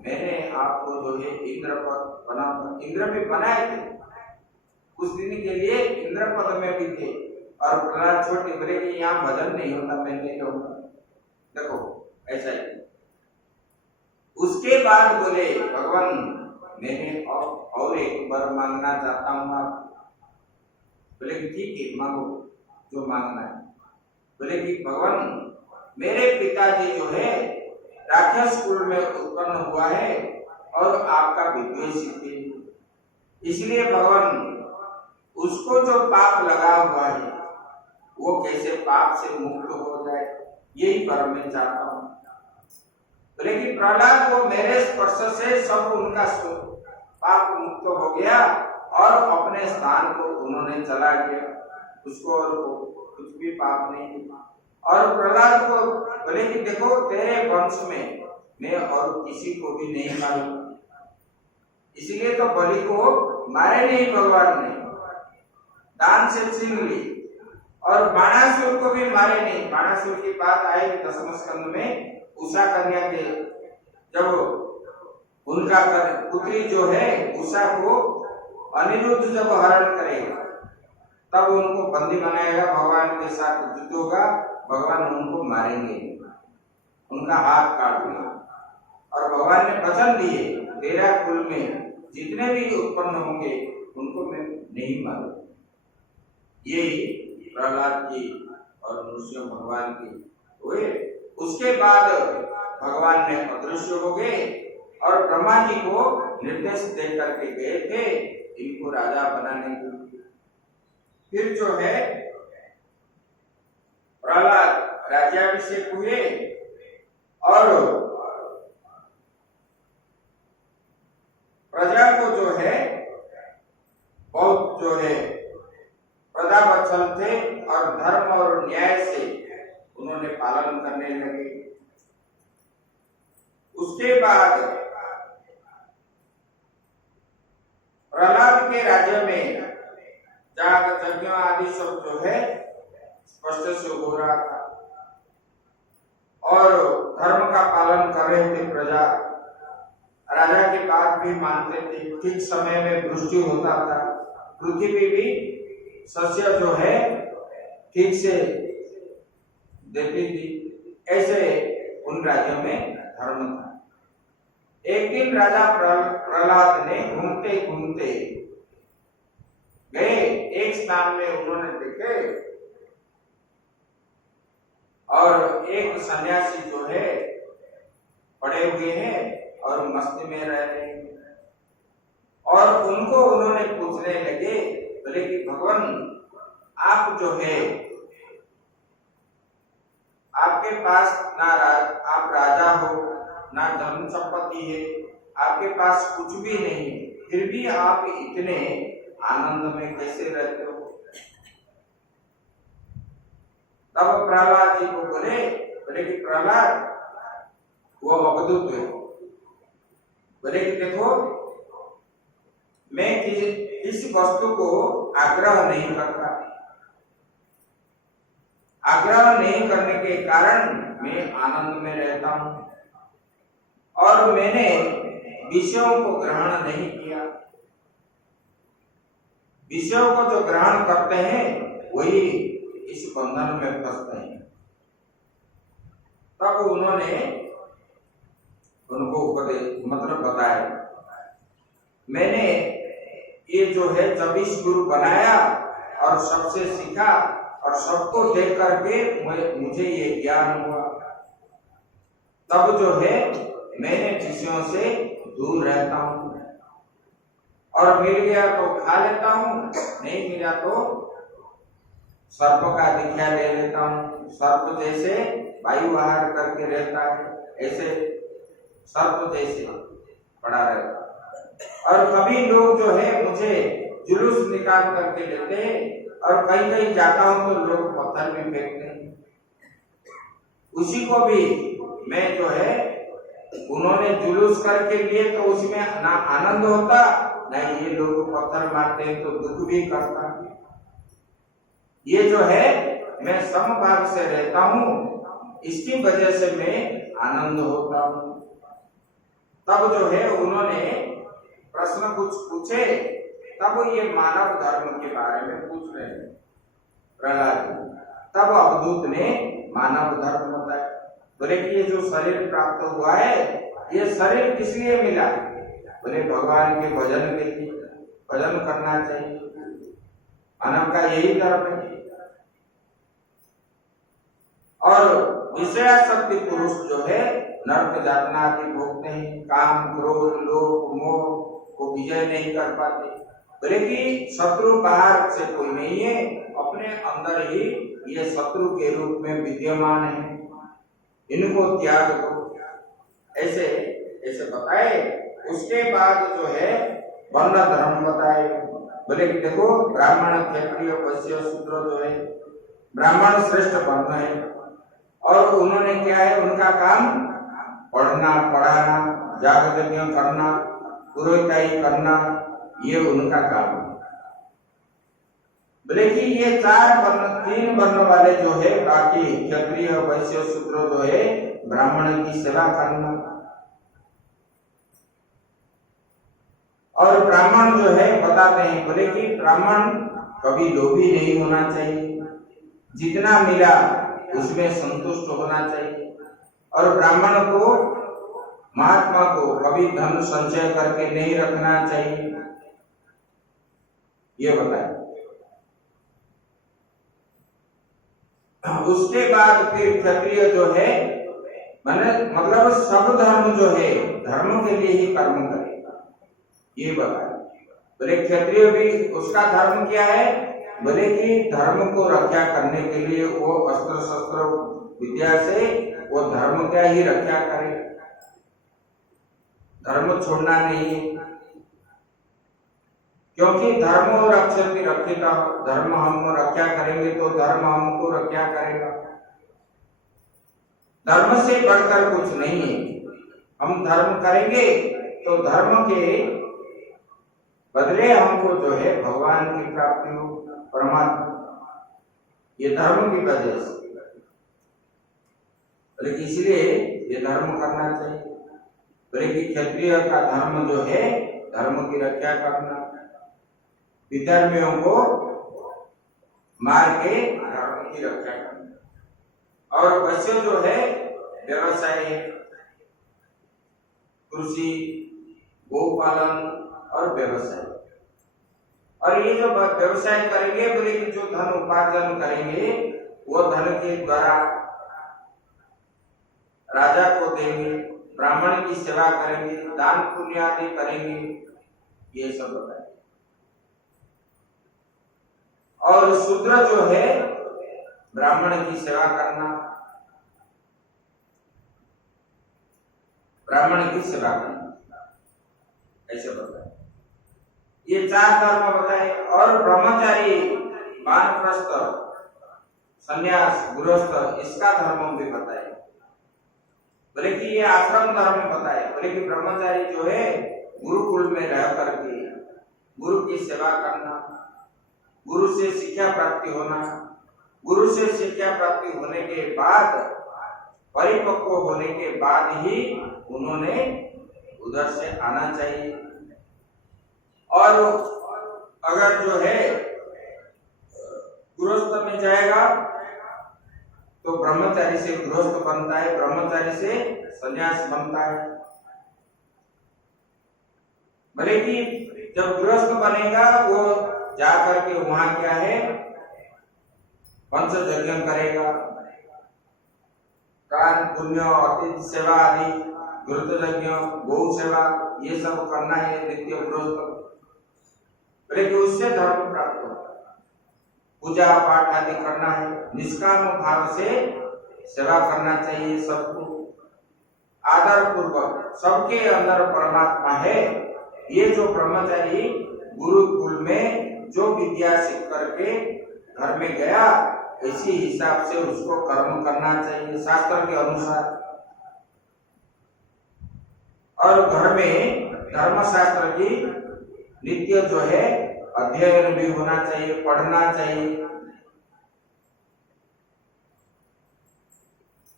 मैंने आपको जो है इंद्र पद बना, इंद्र भी बनाए थे, कुछ दिन के लिए इंद्र पद में भी थे। और प्रहलाद छोटे बोले कि यहाँ भजन नहीं होता, मैं नहीं कहूँगा। देखो ऐसा ही। उसके बाद बोले भगवान मैंने और एक बार मांगना चाहता हूँ आप। बोले कि ठीक है मांगो जो मांगना है। बोले कि भगवान मेरे पिताजी जो है राक्षस कुल में उत्पन्न हुआ है और आपका विद्वेषी थे, इसलिए भगवान उसको जो पाप लगा हुआ है वो कैसे पाप से मुक्त हो जाए, यही पर मैं चाहता हूँ। लेकिन प्रहलाद को मेरे स्पर्श से सब उनका पाप मुक्त हो गया और अपने स्थान को उन्होंने चला गया, उसको और कुछ भी पाप नहीं। और प्रहलाद को बोले कि देखो तेरे वंश में मैं और किसी को भी नहीं मारूंगा, इसलिए तो बलि को मारे नहीं भगवान ने, दान से छीन ली। और बाणासुर को भी मारे नहीं। बाणासुर की बात आई दसम स्कंद में, उषा कन्या के जब उनका पुत्री जो है उषा को अनिरुद्ध जब हरण करेगा तब उनको बंदी बनाएगा, भगवान के साथ युद्ध होगा, भगवान उनको मारेंगे, उनका हाथ काट दिया। और भगवान ने वचन दिए तेरा कुल में जितने भी उत्पन्न होंगे उनको मैं नहीं मारूंगा। यही प्रहलाद की और नृसिंह भगवान की हुए। उसके बाद भगवान ने अदृश्य हो गए और ब्रह्मा जी को निर्देश दे करके गए थे इनको राजा बनाने के लिए। फिर जो है प्रहलाद राज्याभिषेक हुए और प्रजा को जो है बहुत जो है प्रजावत्सल थे और धर्म और न्याय से उन्होंने पालन करने लगे। उसके बाद प्रहलाद के राज्य में याग यज्ञ आदि सब जो है स्पष्ट से हो रहा था और धर्म का पालन कर रहे थे प्रजा। राजा की बात भी मानते थे, ठीक समय में वृष्टि होता था, पृथ्वी भी सस्य जो है ठीक से देती थी। ऐसे उन राज्यों में धर्म था। एक दिन राजा प्रहलाद ने घूमते घूमते गए, एक स्थान में उन्होंने देखे और एक सन्यासी जो है पड़े हुए हैं और मस्ती में रह रहे हैं। और उनको उन्होंने पूछने लगे, बोले कि भगवान आप जो है, आपके पास आप राजा हो, ना धन संपत्ति है, आपके पास कुछ भी नहीं, फिर भी आप इतने आनंद में कैसे रहते हो? तब प्रहलाद जी को बोले कि प्रहलाद वो अवधूत है। बोले कि देखो, मैं किसी वस्तु को आग्रह नहीं करता, आग्रह नहीं करने के कारण मैं आनंद में रहता हूं, और मैंने विषयों को ग्रहण नहीं किया। विषयों को जो ग्रहण करते हैं वही इस बंधन में फंसते हैं। तब उन्होंने उनको उपदेश मतलब बताया, मैंने ये जो है 24 गुरु बनाया और सबसे सीखा और सबको देख करके मुझे ये ज्ञान हुआ। तब जो है मैंने विषयों से दूर रहता हूँ, और मिल गया तो खा लेता हूँ, नहीं मिला तो सर्प का दीक्षा ले लेता हूँ। सर्प जैसे वायु आहार करके रहता है, ऐसे सर्प जैसे पड़ा रहता है। और कभी लोग जो है मुझे जुलूस निकाल करके लेते हैं, और कहीं कहीं जाता हूँ तो लोग पत्थर भी फेंकते हैं। उसी को भी मैं जो है, उन्होंने जुलूस करके लिए तो उसमें ना आनंद होता, ना ये लोग पत्थर मारते हैं तो दुख भी करता। ये जो है मैं समभाव से रहता हूँ, इसकी वजह से मैं आनंद होता हूँ। तब जो है उन्होंने प्रश्न कुछ पूछे, तब ये मानव धर्म के बारे में पूछ रहे हैं प्रहलाद। तब अवधूत ने मानव धर्म बताया। बोले कि ये जो शरीर प्राप्त हुआ है, ये शरीर किस लिए मिला? बोले भगवान के भजन के लिए, भजन करना चाहिए, मानव का यही धर्म है। और विषयासक्ति पुरुष जो है नरक यातना आदि भोगते हैं, काम क्रोध लोभ मोह को विजय नहीं कर पाते। बोले कि शत्रु बाहर से कोई नहीं है, अपने अंदर ही ये शत्रु के रूप में विद्यमान है, इनको त्याग दो, ऐसे ऐसे बताए। उसके बाद जो है वर्ण धर्म बताए। बोले कि देखो, ब्राह्मण क्षत्रिय वैश्य शूद्र जो है, ब्राह्मण श्रेष्ठ वर्ण है, और उन्होंने क्या है, उनका काम पढ़ना पढ़ाना, याग यज्ञ करना, पुरोहिताई करना, ये उनका काम है। बोले कि ये 3 वर्ण वाले जो है, बाकी क्षत्रिय वैश्य शूद्र जो है, ब्राह्मण की सेवा करना। और ब्राह्मण जो है बताते हैं, बोले कि ब्राह्मण कभी लोभी नहीं होना चाहिए, जितना मिला उसमें संतुष्ट होना चाहिए, और ब्राह्मण को महात्मा को कभी धन संचय करके नहीं रखना चाहिए, ये बताया। उसके बाद फिर क्षत्रिय जो है, मतलब सब धर्म जो है धर्म के लिए ही कर्म करेगा, ये बताया। बोले क्षत्रिय भी उसका धर्म क्या है? बोले कि धर्म को रक्षा करने के लिए वो अस्त्र शस्त्र विद्या से वो धर्म क्या ही रक्षा करे, धर्म छोड़ना नहीं है। क्योंकि धर्म रक्षति रक्षिता, धर्म हम रक्षा करेंगे तो धर्म हमको रक्षा करेगा। धर्म से बढ़कर कुछ नहीं है। हम धर्म करेंगे तो धर्म के बदले हमको जो है भगवान की प्राप्ति हो, परमात्मा, ये धर्म की वजह से। लेकिन इसलिए ये धर्म करना चाहिए। बोले क्षत्रिय का धर्म जो है धर्म की रक्षा करना, विधर्मियों को मार के धर्म की रक्षा करना। और वैश्य जो है व्यवसाय, कृषि, गोपालन और व्यवसाय। और ये जो व्यवसाय करेंगे, बोले कि जो धन उपार्जन करेंगे वो धन के द्वारा राजा को देंगे, ब्राह्मण की सेवा करेंगे, दान पुण्य आदि करेंगे, ये सब बताया। और शूद्र जो है ब्राह्मण की सेवा करना, ब्राह्मण की सेवा करना, ऐसे बताया। ये 4 धर्म बताए। और ब्रह्मचारी, वानप्रस्थ, संन्यास, गृहस्थ, इसका धर्म भी बताए। बोले कि ये आश्रम धर्म बताए। बोले कि ब्रह्मचारी जो है गुरुकुल में रह करके गुरु की सेवा करना, गुरु से शिक्षा प्राप्ति होना, गुरु से शिक्षा प्राप्ति होने के बाद, परिपक्व होने के बाद ही उन्होंने उधर से आना चाहिए। और अगर जो है गृहस्थ में जाएगा तो ब्रह्मचारी से गृहस्थ बनता है, ब्रह्मचारी से संन्यास बनता है। भले कि जब गृहस्थ बनेगा वो जाकर के वहां क्या है, पंचयज्ञ करेगा, दान पुण्य, अतिथि सेवा आदि, घृत यज्ञ, गौ सेवा, ये सब करना है नित्य गृहस्थ। भले कि उससे धर्म प्राप्त होगा। पूजा पाठ आदि करना है, निष्काम भाव से सेवा करना चाहिए सबको, आदर पूर्वक। सबके अंदर परमात्मा है। ये जो ब्रह्मचारी गुरुकुल में जो विद्या सीख करके घर में गया, इसी हिसाब से उसको कर्म करना चाहिए शास्त्र के अनुसार। और घर में धर्मशास्त्र की नित्य जो है अध्ययन भी होना चाहिए, पढ़ना चाहिए।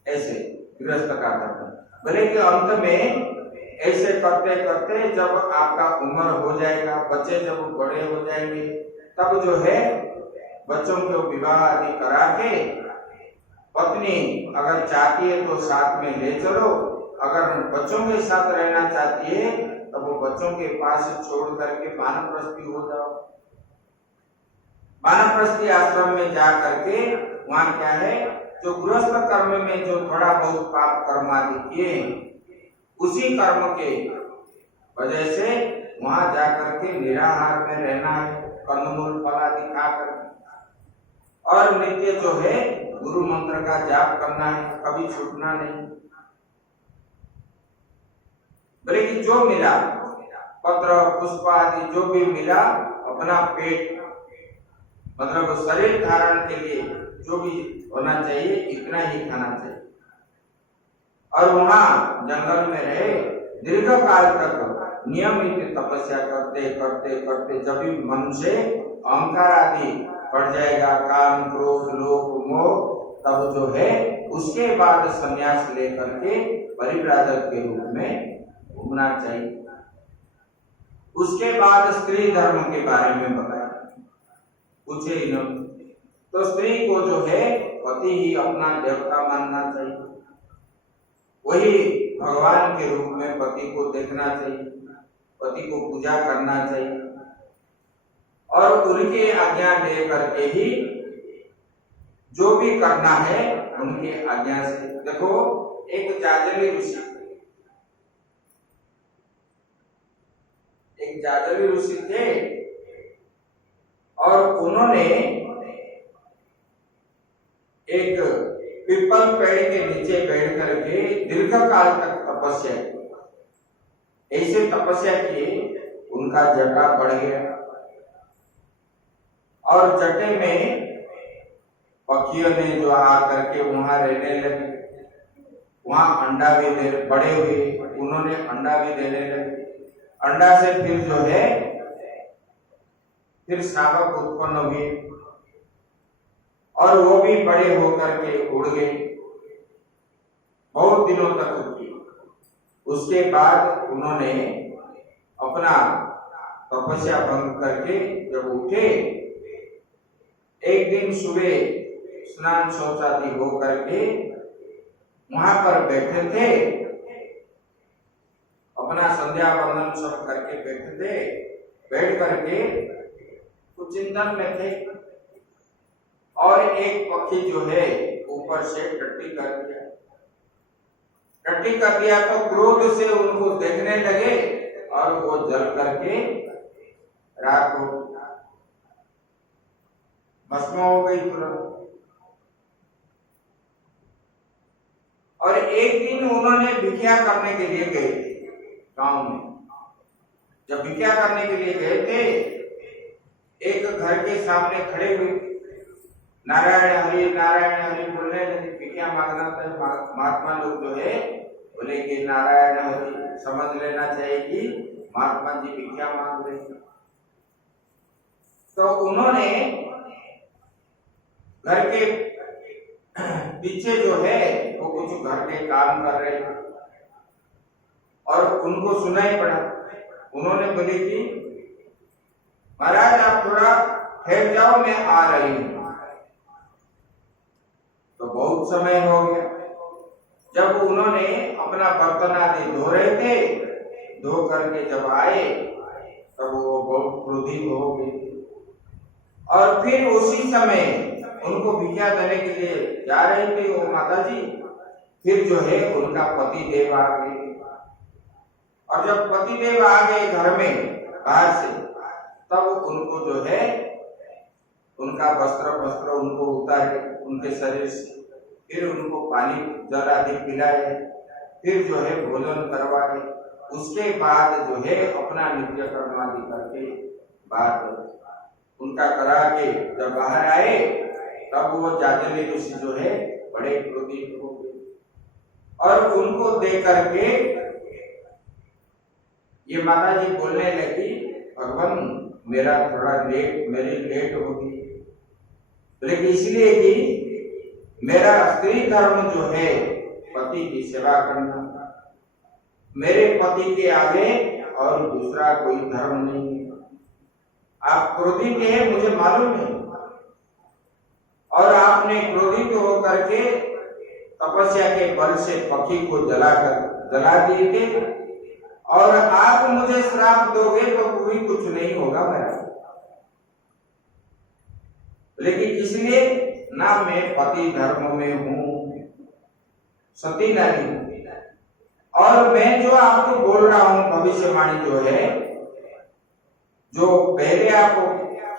ऐसे गृहस्थ का धर्म। भले कि अंत में ऐसे करते करते जब आपका उम्र हो जाएगा, बच्चे जब बड़े हो जाएंगे, तब जो है बच्चों को विवाह आदि करा के, पत्नी अगर चाहती है तो साथ में ले चलो, अगर बच्चों के साथ रहना चाहती है तो वो बच्चों के पास छोड़ करके वानप्रस्थी हो जाओ। वानप्रस्थी आश्रम में जा करके वहां क्या है, जो गृहस्थ कर्म में जो थोड़ा बहुत पाप कर्म आदि किए, उसी कर्म के वजह से वहां जाकर के निराहार में रहना है, कंदमूल फल आदि खा करके। और नित्य जो है गुरु मंत्र का जाप करना है, कभी छूटना नहीं। बोले कि जो मिला, पत्र पुष्प आदि जो भी मिला, अपना पेट मतलब शरीर धारण के लिए जो भी होना चाहिए इतना ही खाना चाहिए। और वहां जंगल में रहे, दीर्घ काल तक नियमित तपस्या करते करते करते जब भी मन से अहंकार आदि बढ़ जाएगा, काम क्रोध लोभ मोह, तब जो है उसके बाद संन्यास लेकर के परिव्राजक के रूप में घूमना चाहिए। उसके बाद स्त्री धर्म के बारे में बताया, पूछे इन्होंने, तो स्त्री को जो है पति ही अपना देवता मानना चाहिए, वही भगवान के रूप में पति को देखना चाहिए, पति को पूजा करना चाहिए। और उनके आज्ञा ले करके ही जो भी करना है उनके आज्ञा से। देखो एक जाजली ऋषि थे और उन्होंने एक पीपल पेड़ के नीचे बैठ करके दीर्घ काल तक तपस्या की। ऐसे तपस्या की उनका जटा बढ़ गया और जटे में पक्षियों ने जो आकर के वहां रहने लगे, वहां अंडा भी दे बड़े हुए, उन्होंने अंडा भी देने लगे। अंडा से फिर जो है फिर शावक उत्पन्न हुए और वो भी बड़े होकर के उड़ गए, बहुत दिनों तक रुकी। उसके बाद उन्होंने अपना तपस्या भंग करके जब उठे, एक दिन सुबह स्नान शौच आदि हो करके वहां पर बैठे थे, अपना संध्या वंदन सब करके बैठे थे। बैठ करके कुछ चिंतन में थे और एक पक्षी जो है ऊपर से टट्टी कर दिया। टट्टी कर दिया तो क्रोध से उनको देखने लगे और वो जल करके राख हो भस्म हो गई तुरंत। और एक दिन उन्होंने भिक्षा करने के लिए गए थे गांव में। जब भिक्षा करने के लिए गए थे, एक घर के सामने खड़े हुए नारायण हरि बोलने लगे। भिक्षा मांगना था, महात्मा लोग जो है बोले कि नारायण हरि समझ लेना चाहिए कि महात्मा जी भिक्षा मांग रहे हैं। तो उन्होंने घर के पीछे जो है वो कुछ घर के काम कर रहे थे और उनको सुनाई पड़ा। उन्होंने बोले कि महाराज आप थोड़ा ठहर जाओ, मैं आ रही हूं। तो बहुत समय हो गया। जब उन्होंने अपना बर्तन आदि धो रहे थे, धो करके जब आए तब वो बहुत क्रोधित हो गए और फिर उसी समय उनको भिक्षा देने के लिए जा रहे थे वो माता जी। फिर जो है उनका पति देव आ गए और जब पति देव आ गए घर में बाहर से, तब उनको जो है उनका वस्त्र उनको उतारे उनके शरीर से, फिर उनको पानी जल आदि पिलाए, फिर जो है भोजन करवाए। उसके बाद जो है अपना नित्य कर्म आदि करके बाद उनका करा के जब बाहर आए, तब वो जाजली ऋषि जो है बड़े क्रोधित हो गए और उनको देख करके ये माता जी बोलने लगी, भगवान मेरा थोड़ा मेरी लेट होगी, लेकिन इसलिए कि मेरा स्त्री धर्म जो है पति की सेवा करना, मेरे पति के आगे और दूसरा कोई धर्म नहीं है। आप क्रोधित हैं मुझे मालूम है, और आपने क्रोधित होकर के तपस्या के बल से पक्षी को जला दिए थे और आप मुझे श्राप दोगे तो कोई कुछ नहीं होगा मेरा। लेकिन इसलिए ना मैं पति धर्म में हूं, सती नारी हूं, और मैं जो आपको बोल रहा हूं भविष्यवाणी जो है, जो पहले आप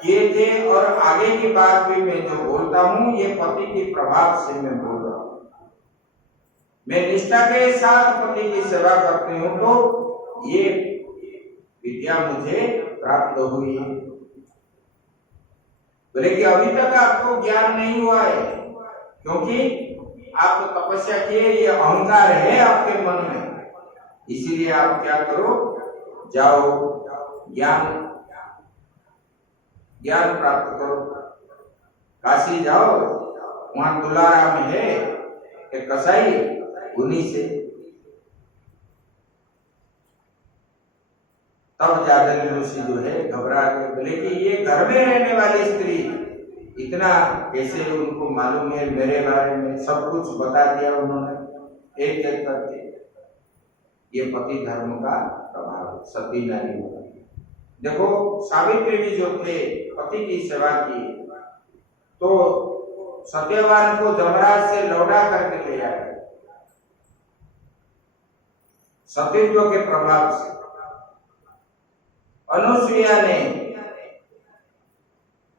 किए थे और आगे की बात भी मैं जो बोलता हूं, ये पति के प्रभाव से मैं बोल रहा हूं। मैं निष्ठा के साथ पति की सेवा करती हूं तो ये विद्या मुझे प्राप्त हुई है। बोले कि अभी तक आपको ज्ञान नहीं हुआ है, क्योंकि आप तो तपस्या किए, ये अहंकार है आपके मन में। इसीलिए आप क्या करो, जाओ ज्ञान प्राप्त करो, काशी जाओ, वहां तुलाराम है एक कसाई, उन्हीं से। तब जाजली ऋषि जो है घबरा के बोले कि ये घर में रहने वाली स्त्री इतना कैसे उनको मालूम है मेरे बारे में, सब कुछ बता दिया उन्होंने एक एक करके। ये पति धर्म का प्रभाव, सती नारी होगा। देखो सावित्री भी जो थे पति की सेवा की, तो सत्यवान को जमराज से लौटा करके ले आए सतीत्व के प्रभाव से। अनुसुईया ने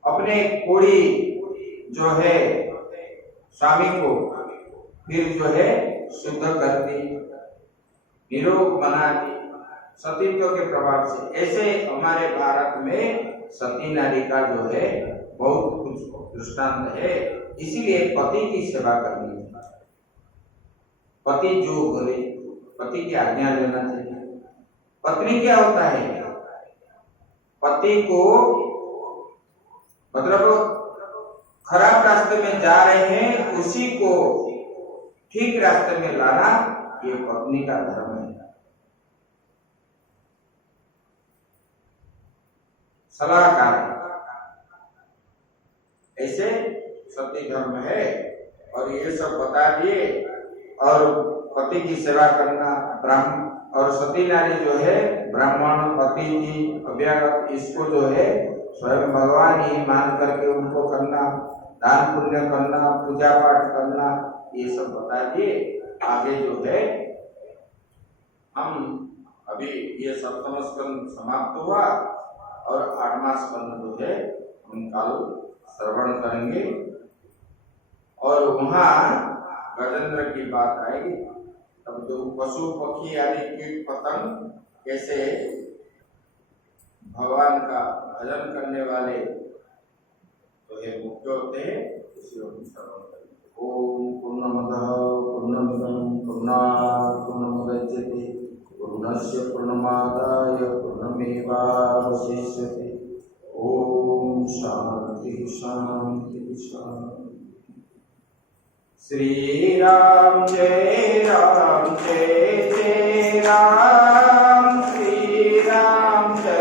अपने कोड़ी जो है स्वामी को फिर जो है शुद्ध कर दी, निरोग बना दी सतीत्व के प्रभाव से। ऐसे हमारे भारत में सती नारी का जो है बहुत कुछ दृष्टांत है। इसीलिए पति की सेवा करनी है, पति जो बोले पति की आज्ञा लेना चाहिए। पत्नी क्या होता है, पति को मतलब खराब रास्ते में जा रहे हैं उसी को ठीक रास्ते में लाना, ये पत्नी का धर्म है। सलाहकार ऐसे सती धर्म है। और ये सब बता दिए, और पति की सेवा करना, ब्राह्मण और सती नारी जो है ब्राह्मण अतिथि अभ्यागत, इसको जो है स्वयं भगवान ही मान करके उनको करना, दान पुण्य करना, पूजा पाठ करना, ये सब बता दिए। आगे जो है हम अभी ये सप्तम स्कंद समाप्त हुआ और 8वां स्कंद जो है हम कल श्रवण करेंगे और वहाँ गजेंद्र की बात आएगी। तब जो पशु पक्षी आदि कीट पतंग कैसे भगवान का भजन करने वाले तो ये मुख्य होते हैं, इसी को श्रवण करेंगे। ओम पूर्णमदः पूर्णमिदं पूर्णात् पूर्णमुदच्यते पूर्णस्य पूर्णमादाय पूर्णमेवावशिष्यते। ओम शांति शांति शांति। श्री राम जय जय राम। श्री राम जय जय राम। श्री राम जय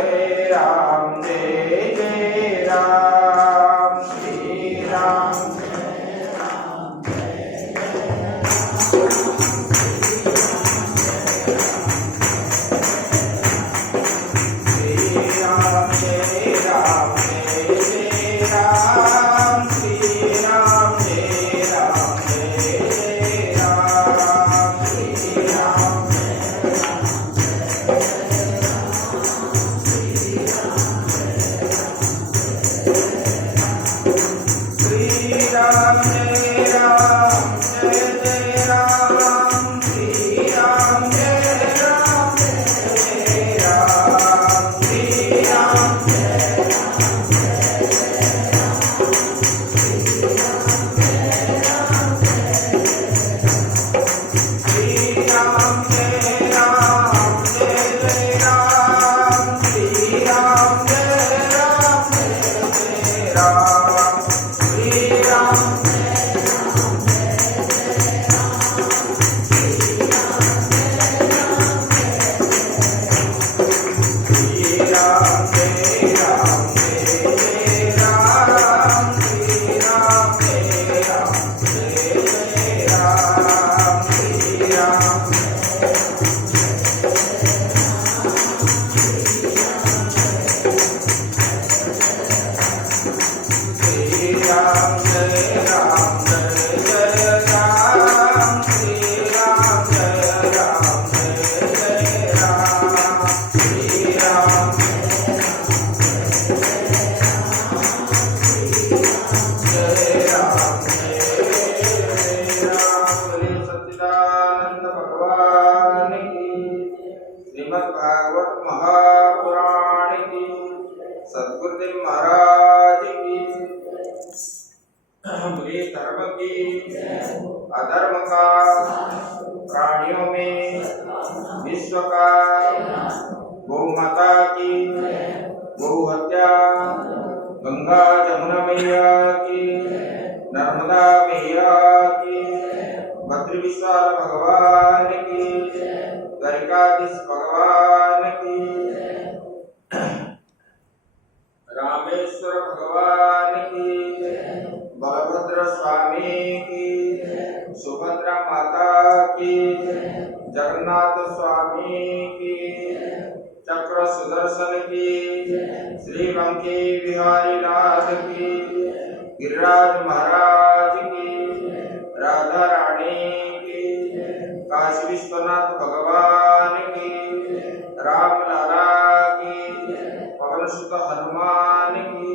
अधर्म का प्राणियों में विश्व का गौ माता की गौ हत्या गंगा जमुना मैया की नर्मदा मैया की बद्री विशाल भगवान की द्वारिकाधीश भगवान की रामेश्वर भगवान की बलभद्र स्वामी की सुभद्रा माता की जगन्नाथ स्वामी की चक्र सुदर्शन की श्री बंकी बिहारी नाथ की गिरिराज महाराज की राधा रानी की काशी विश्वनाथ भगवान की राम लाला की पवन सुत हनुमान की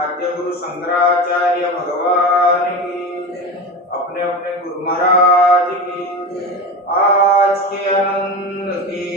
आद्य गुरु शंकराचार्य भगवान की अपने अपने गुरु महाराज की आज के आनंद की